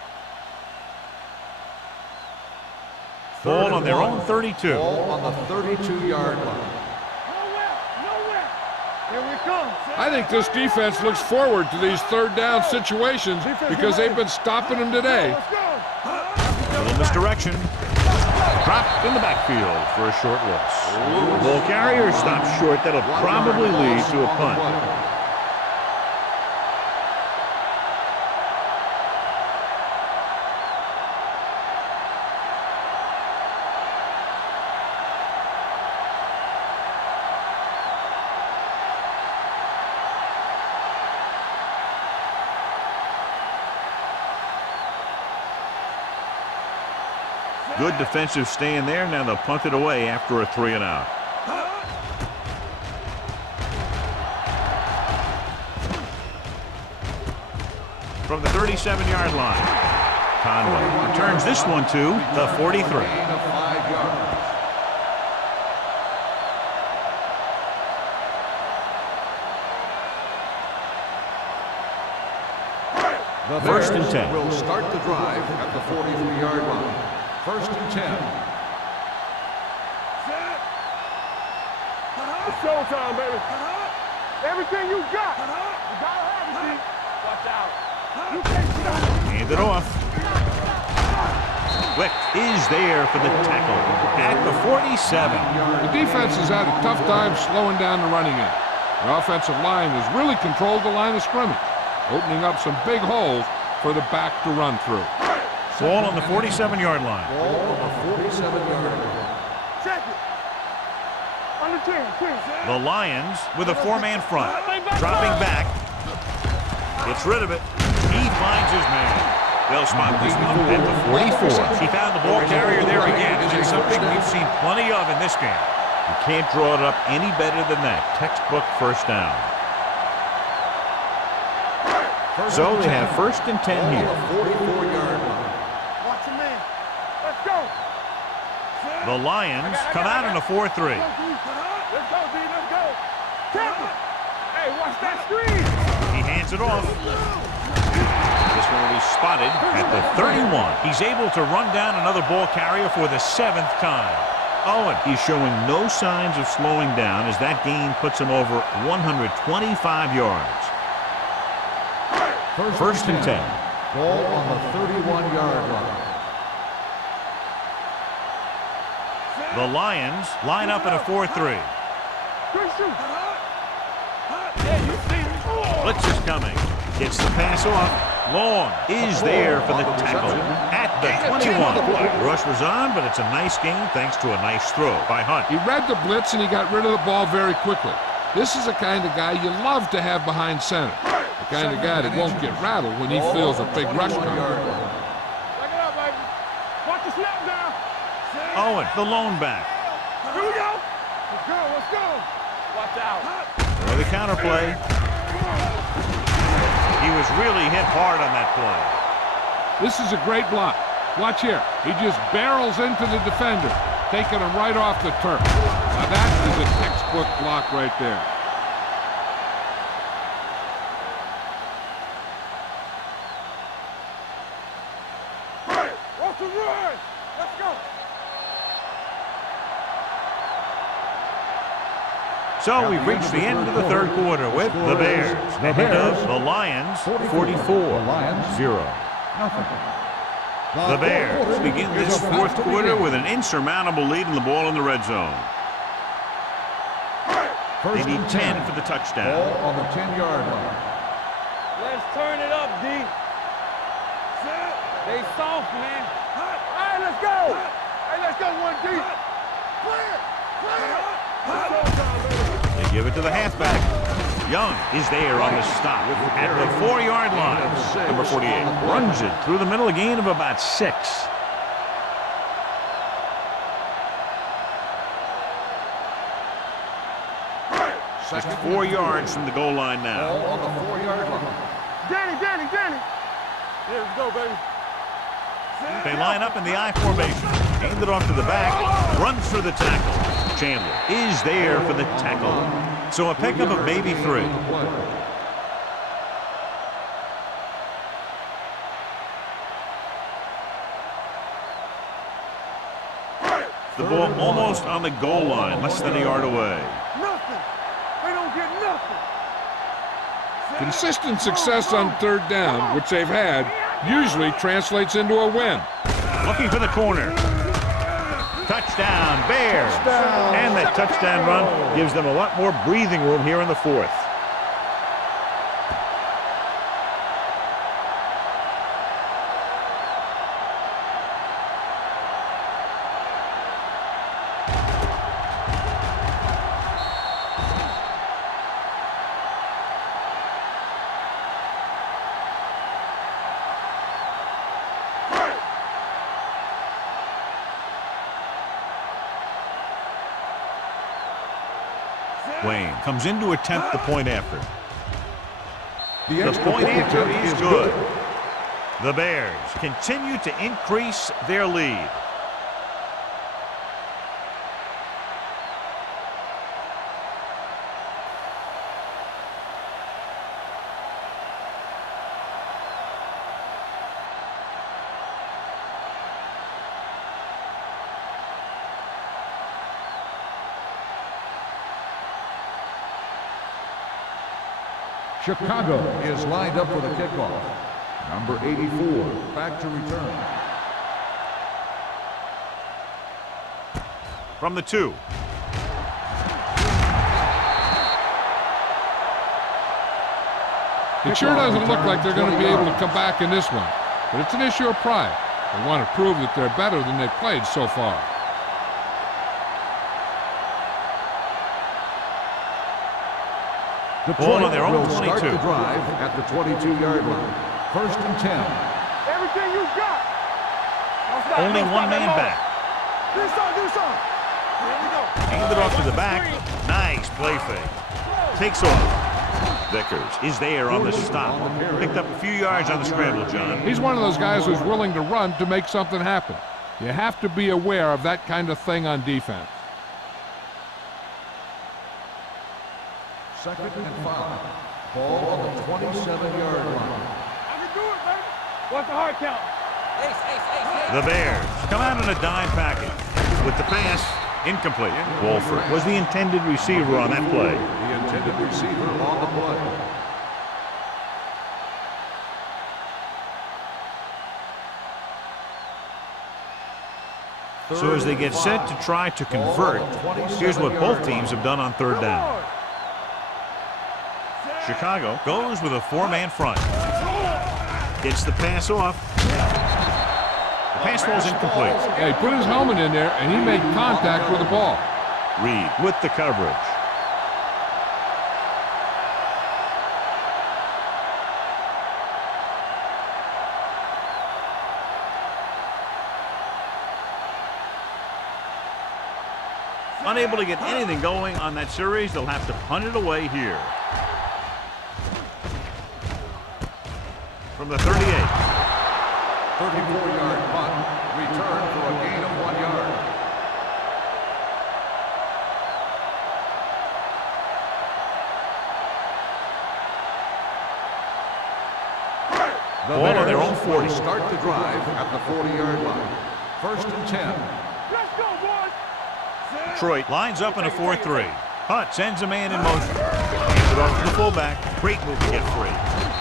Ball on their own 32. Ball on the 32-yard line. Nowhere. Here we come. I think this defense looks forward to these third down situations because they've been stopping them today. Let's go. A little misdirection. Dropped in the backfield for a short loss. Ball carrier stops short. That'll probably lead to a punt. Good defensive stand there. Now they'll punt it away after a 3 and out. From the 37-yard line, Conway returns this one to the 43. Gain of 5 yards. The First and Bears 10. will start the drive at the 43-yard line. First and 10. It's showtime, baby. Everything you got. You gotta have it, G. Watch out. You can't stop. Hand it off. Wick is there for the tackle at the 47. The defense has had a tough time slowing down the running game. The offensive line has really controlled the line of scrimmage, opening up some big holes for the back to run through. Ball on the 47-yard line. Ball on the 47-yard line. Check it. Under 10. The Lions with a 4-man front. Dropping back. Gets rid of it. He finds his man. They'll spot this one at the 44. He found the ball carrier there again, and it's something we've seen plenty of in this game. You can't draw it up any better than that. Textbook first down. So they have first and 10 here. 44-yard line. Watch your man. Let's go. The Lions come out in a 4-3. Let's go, D. Let's go. Tap it. Hey, watch that screen. He hands it off. This one will be spotted at the 31. He's able to run down another ball carrier for the 7th time. Owen, he's showing no signs of slowing down as that gain puts him over 125 yards. First and 10. Ball on the 31-yard line. The Lions line up in a 4-3. Blitz is coming. Gets the pass off. Long is there for the tackle at the 21. Rush was on, but it's a nice gain thanks to a nice throw by Hunt. He read the blitz and he got rid of the ball very quickly. This is the kind of guy you love to have behind center. The kind of guy that won't get rattled when he feels a big rush coming. Back it up, baby. Watch the snap down. Owen, the lone back. Here we go. Let's go. Let's go. Watch out. For the counterplay. He was really hit hard on that play. This is a great block. Watch here. He just barrels into the defender, taking him right off the turf. Now that is a textbook block right there. Watch the run. Let's go. So we've reached the end of the third quarter with the Bears ahead of the Lions 44-0. The Bears begin this fourth quarter with an insurmountable lead in the ball in the red zone. They need 10 for the touchdown. Ball on the 10-yard line. Let's turn it up, D. They soft, man. Hey, let's go. Hey, let's go, 1D. Clear. They give it to the halfback. Young is there on the stop at the 4-yard line. Number 48 runs it through the middle, a gain of about 6. Just 4 yards from the goal line now. Ball on the 4-yard line. Danny. Here we go, baby. They line up in the I formation. Hand it off to the back. Runs for the tackle. Chandler is there for the tackle. So a pickup of maybe 3. The ball almost on the goal line, less than a yard away. Nothing. They don't get nothing. Consistent success on 3rd down, which they've had, usually translates into a win. Looking for the corner. Touchdown, Bears. And that touchdown run gives them a lot more breathing room here in the 4th. Wayne comes in to attempt the point after. The point after is good. The Bears continue to increase their lead. Chicago is lined up for the kickoff. Number 84, back to return. From the 2. It sure doesn't look like they're going to be able to come back in this one, but it's an issue of pride. They want to prove that they're better than they've played so far. Detroit on their own will 22. start the drive at the 22-yard line. 1st and 10. Everything you got. Don't stop, Only don't one stop, man don't back. Do something. Here we go. Hand it off to the back. Nice play fake. Takes off. Vickers is there on the stop. Picked up a few yards on the scramble, John. He's one of those guys who's willing to run to make something happen. You have to be aware of that kind of thing on defense. 2nd and 5. Ball on the 27-yard line. I can do it, baby. What's the hard count? The Bears come out in a dime package. With the pass, incomplete. Wolford was the intended receiver on that play. The intended receiver on the play. So as they get set to try to convert, here's what both teams have done on 3rd down. Chicago goes with a 4-man front. Gets the pass off. The pass falls incomplete. Yeah, he put his helmet in there, and he made contact with the ball. Reed with the coverage. Unable to get anything going on that series, they'll have to punt it away here. From the 38. 34-yard punt. Return for a gain of 1 yard. Ball on their own 40. Start the drive at the 40-yard line. 1st and 10. Let's go, boys. Detroit lines up in a 4-3. Hunt sends a man in motion. Hands it off to the fullback. Great move to get free.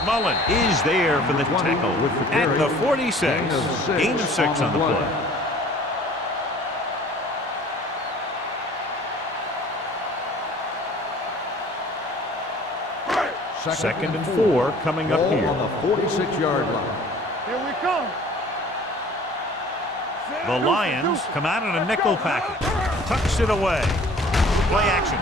Mullen is there for the tackle at the 46. Gain of 6 on the play. Second and 4 coming up here. On the 46-yard line. Here we come. The Lions come out in a nickel package. Tucks it away. Play action.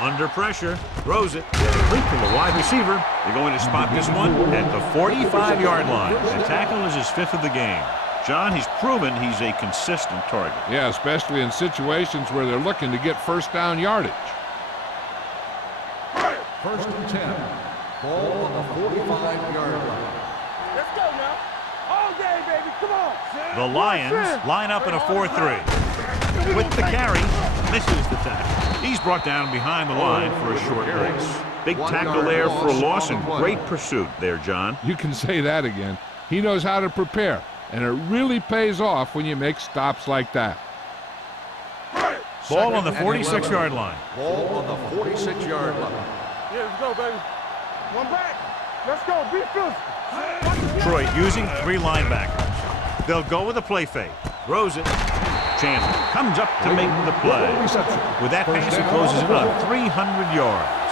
Under pressure. Throws it. Complete to the wide receiver. They're going to spot this one at the 45-yard line. The tackle is his 5th of the game. John, he's proven he's a consistent target. Yeah, especially in situations where they're looking to get 1st down yardage. 1st and 10. Ball on the 45-yard line. Let's go now. All day, baby. Come on. The Lions line up in a 4-3. With the carry, misses the tackle. He's brought down behind the line for a short loss. Big tackle there for a loss and great pursuit there, John. You can say that again. He knows how to prepare, and it really pays off when you make stops like that. Ball on the 46-yard line. Ball on the 46-yard line. Yeah, let's go, baby. One back. Let's go. Be physical. Detroit using 3 linebackers. They'll go with a play fake. Throws it. Chandler comes up to make the play. With that pass, he closes in on 300 yards.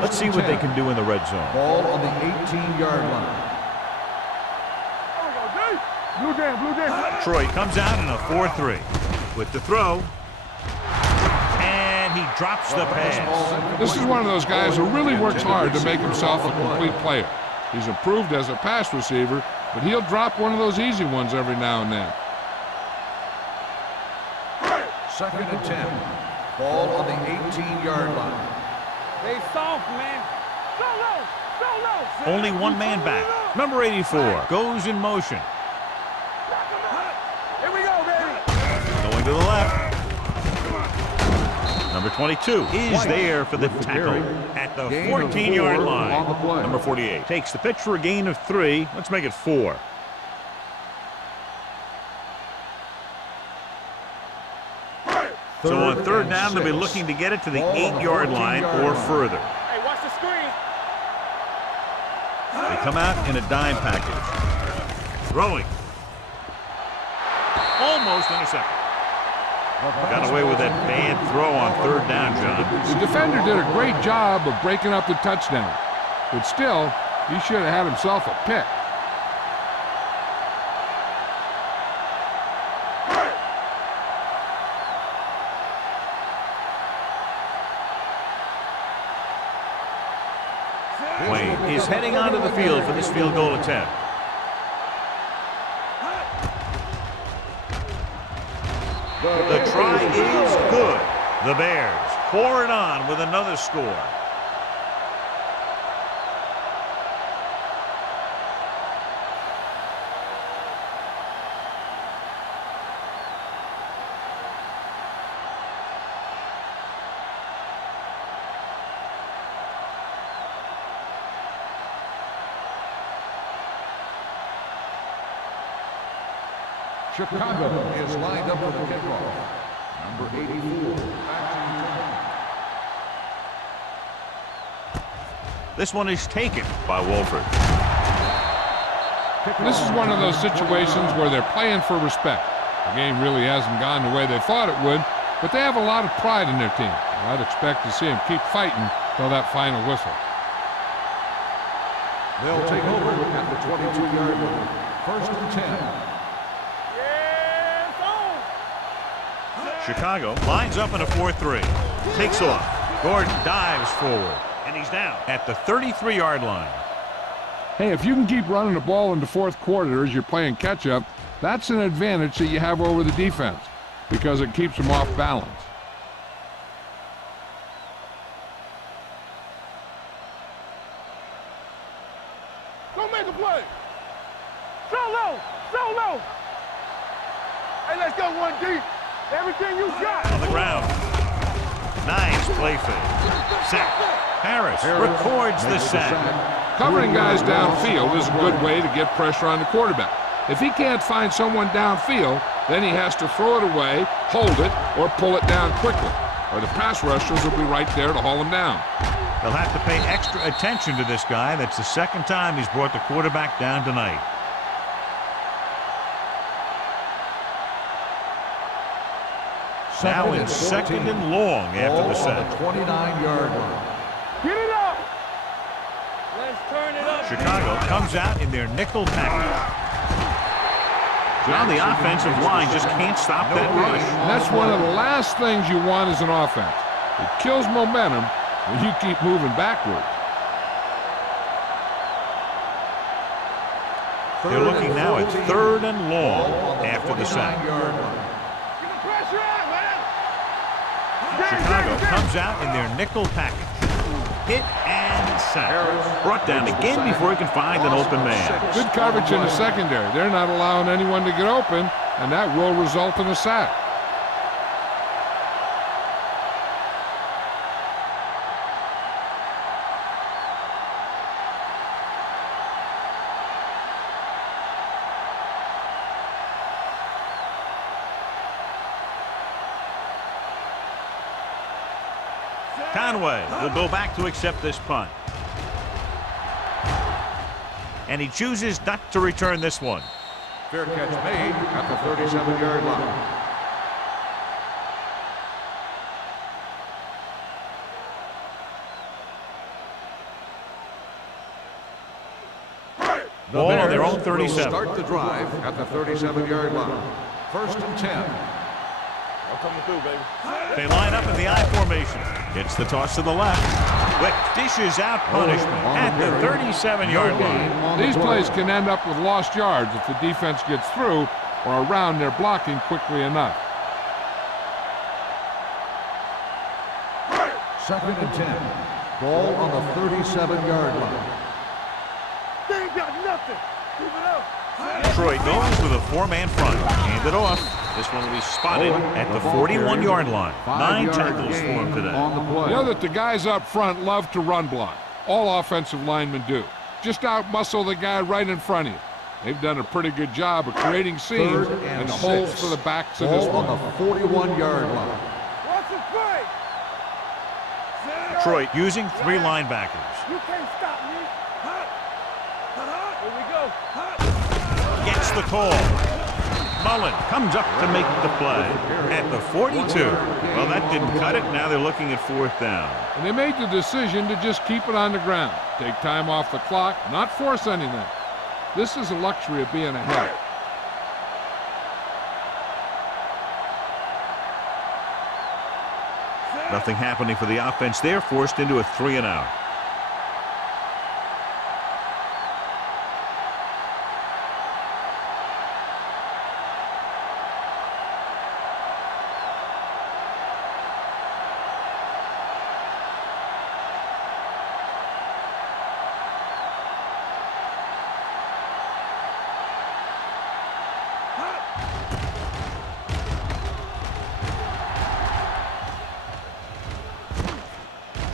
Let's see what they can do in the red zone. Ball on the 18-yard line. Blue jam. Detroit comes out in a 4-3. With the throw. And he drops the pass. This is one of those guys who really works hard to make himself a complete player. He's improved as a pass receiver, but he'll drop one of those easy ones every now and then. 2nd and 10. Ball on the 18-yard line. Stay soft, man. Go low. Only one man back. Number 84 goes in motion. Here we go, baby. Going to the left. Number 22 is there for the tackle at the 14-yard line. Number 48 takes the pitch for a gain of 3. Let's make it 4. So on 3rd down, they'll be looking to get it to the 8-yard line or further. Hey, watch the screen. They come out in a dime package. Throwing. Almost intercepted. Got away with that bad throw on 3rd down, John. The defender did a great job of breaking up the touchdown, but still, he should have had himself a pick. Wayne is heading onto the field for this field goal attempt. The try is good. The Bears pour it on with another score. Chicago is lined up for the kickoff. Number 84. This one is taken by Wolford. This is one of those situations where they're playing for respect. The game really hasn't gone the way they thought it would, but they have a lot of pride in their team. I'd expect to see them keep fighting till that final whistle. They'll take over at the 22-yard line. 1st and 10. Chicago lines up in a 4-3. Takes off. Gordon dives forward. And he's down at the 33-yard line. Hey, if you can keep running the ball in the 4th quarter as you're playing catch-up, that's an advantage that you have over the defense because it keeps them off balance. Go make a play. So low. Hey, let's go 1 deep. Everything you got. On the ground. Nice play fake. Sack. Harris records the sack. Covering guys downfield is a good way to get pressure on the quarterback. If he can't find someone downfield, then he has to throw it away, hold it, or pull it down quickly. Or the pass rushers will be right there to haul him down. They'll have to pay extra attention to this guy. That's the 2nd time he's brought the quarterback down tonight. Now in 2nd and long after the sack. 29-yard line. Get it up. Let's turn it up. Chicago comes out in their nickel package. John, the offensive line just can't stop that rush. And that's one of the last things you want as an offense. It kills momentum when you keep moving backwards. They're looking now at 3rd and long after the sack. Get the pressure out, man. Chicago comes out in their nickel package. Hit and sack. Brought down again before he can find an open man. Good coverage in the secondary. They're not allowing anyone to get open, and that will result in a sack. Conway will go back to accept this punt. And he chooses not to return this one. Fair catch made at the 37-yard line. Ball on their own 37. Start the drive at the 37-yard line. 1st and 10. I'm coming through, baby. They line up in the I formation. It's the toss to the left. Quick dishes out punishment at the 37-yard line. These plays can end up with lost yards if the defense gets through or around their blocking quickly enough. 2nd and 10. Ball on the 37-yard line. They ain't got nothing. Keep it up. Detroit goes with a 4-man front. Hand it off. This one will be spotted at the 41-yard line. 9 tackles for him today. You know that the guys up front love to run block. All offensive linemen do. Just out-muscle the guy right in front of you. They've done a pretty good job of creating seams and holes for the backs of this one. On the 41-yard line. Watch the play. Detroit using 3 linebackers. You can't stop me. Here we go. Gets the call. Mullen comes up to make the play at the 42. Well, that didn't cut it. Now they're looking at 4th down. And they made the decision to just keep it on the ground. Take time off the clock, not force anything. This is a luxury of being ahead. Nothing happening for the offense there, forced into a 3-and-out.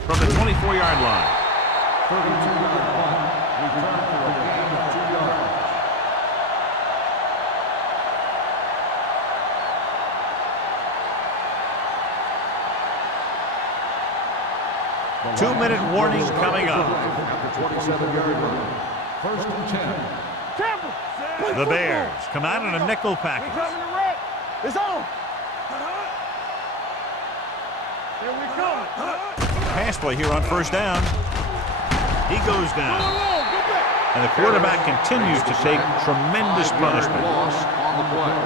From the 24-yard line. 32-yard punt. Return for a gain of 2 yards. Two-minute warning coming up. At the 27-yard line. 1st and 10. Campbell. The Bears come out in a nickel package. Coming to red. It's on. Here we come. Pass play here on 1st down. He goes down. And the quarterback continues to take tremendous punishment. Loss on the play.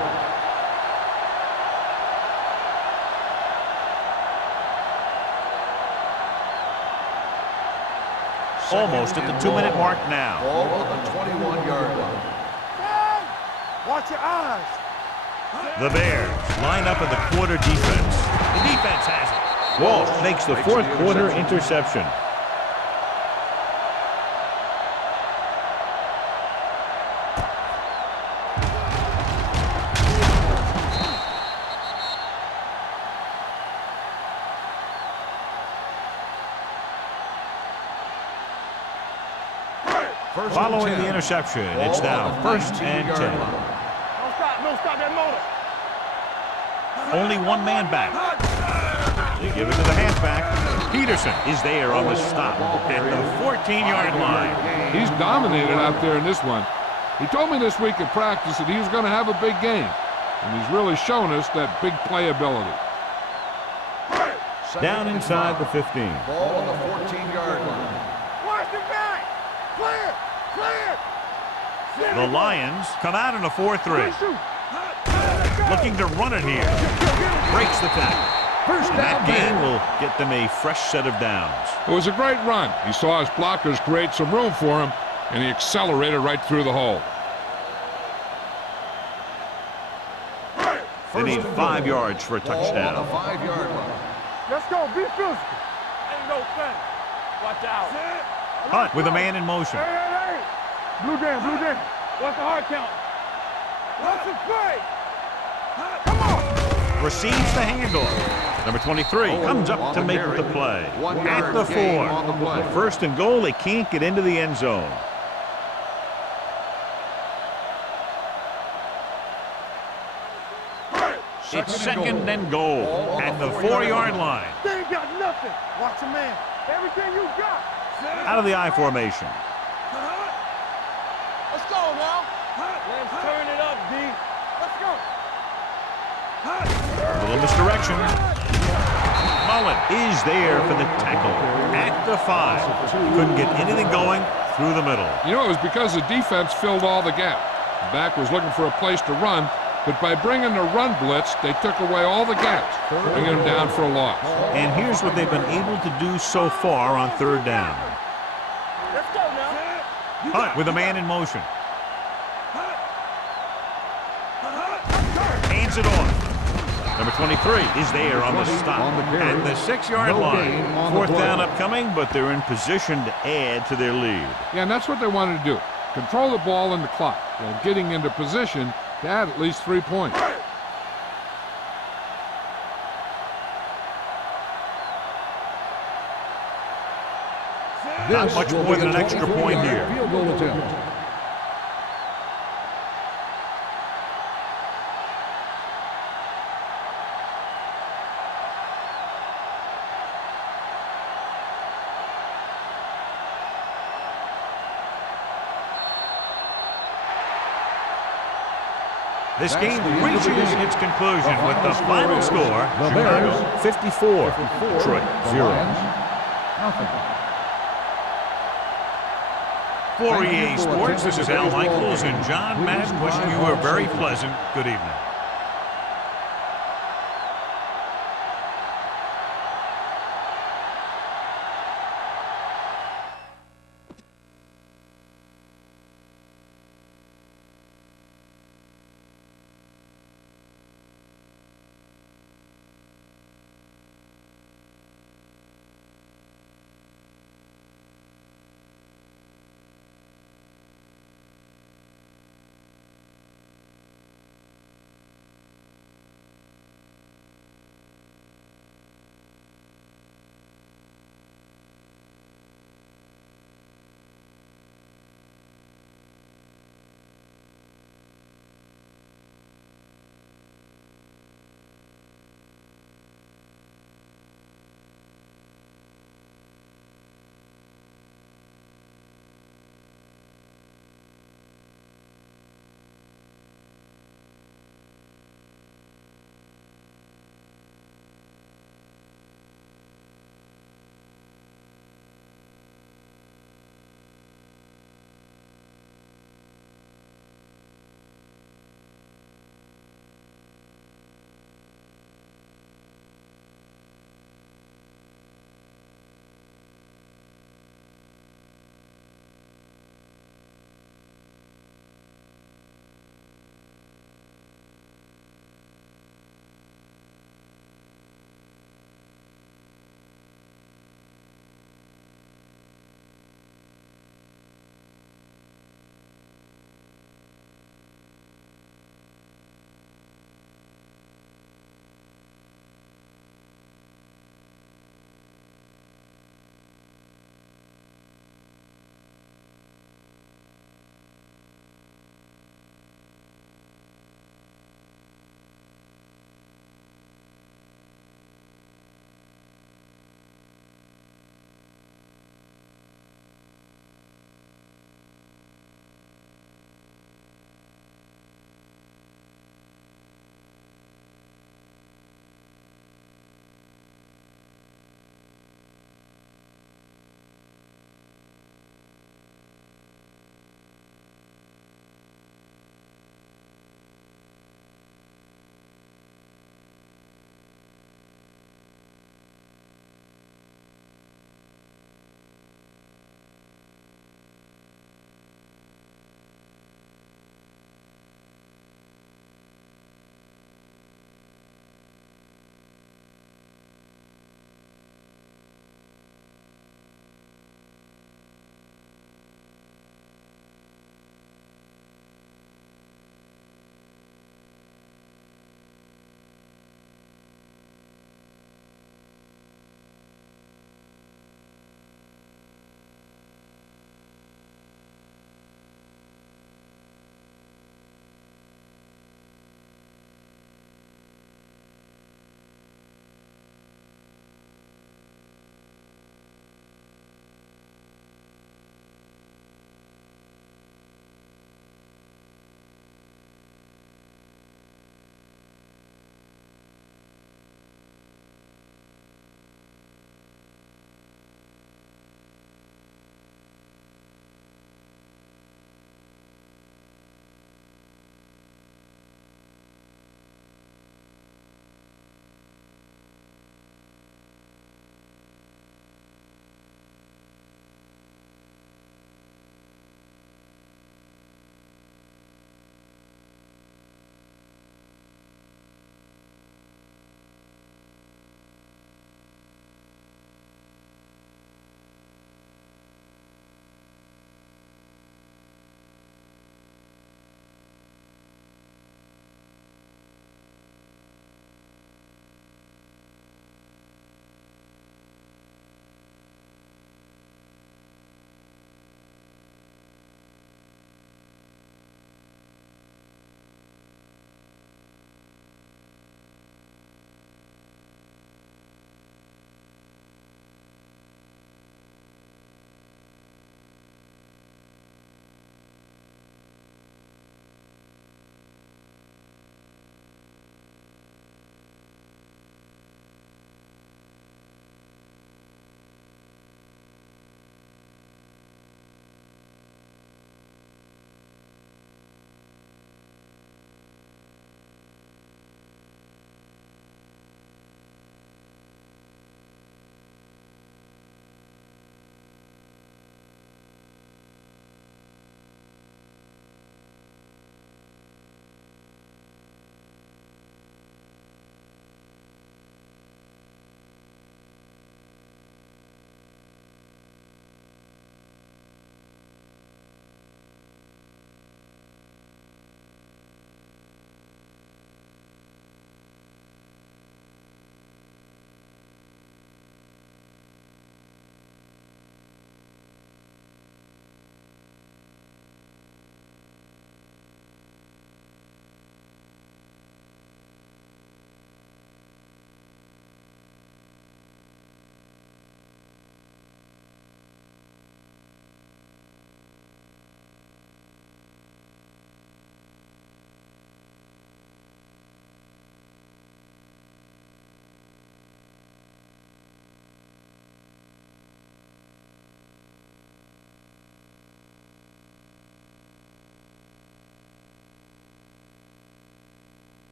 Almost at the 2-minute mark now. Ball on the 21-yard line. Watch your eyes. The Bears line up in the quarter defense. The defense has it. Walsh makes the 4th quarter interception. Following the interception, it's now 1st and 10. Don't stop that motor. Only 1 man back. They give it to the halfback. Peterson is there on the stop at the 14-yard line. He's dominated out there in this one. He told me this week at practice that he was going to have a big game, and he's really shown us that big playability. Down inside the 15. Ball on the 14-yard line. Watch the back. Clear. Clear. The Lions come out in a 4-3. Looking to run it here. Breaks the tackle. And that gain will get them a fresh set of downs. It was a great run. He saw his blockers create some room for him, and he accelerated right through the hole. They need 5 yards for a touchdown. Ball on the 5-yard line. Let's go. Be physical. Ain't no thing. Watch out. Hunt with a man in motion. Hey. Blue game. What's the hard count? What's the play? Come on. Receives the handoff. Number 23 comes up to make the play. At the 4. First and goal, they can't get into the end zone. It's second and goal at the 4-yard line. They ain't got nothing. Watch a man. Everything you got. Out of the I formation. Let's go now. Let's turn it up, D. Let's go. A little misdirection. Mullen is there for the tackle at the 5. Couldn't get anything going through the middle. You know, it was because the defense filled all the gap. The back was looking for a place to run, but by bringing the run blitz, they took away all the gaps, bringing them down for a loss. And here's what they've been able to do so far on 3rd down. Let's go now. Hunt with a man in motion. Hands it off. Number 23 is there on the stop at the 6-yard line. 4th down upcoming, but they're in position to add to their lead. Yeah, and that's what they wanted to do. Control the ball and the clock while getting into position to add at least 3 points. Not much more than an extra point here. Field goal attempt. This game reaches its conclusion with the final score, Chicago 54, Detroit 0. Nothing. For EA Sports, this is Al Michaels and John Madden wishing you a very pleasant good evening.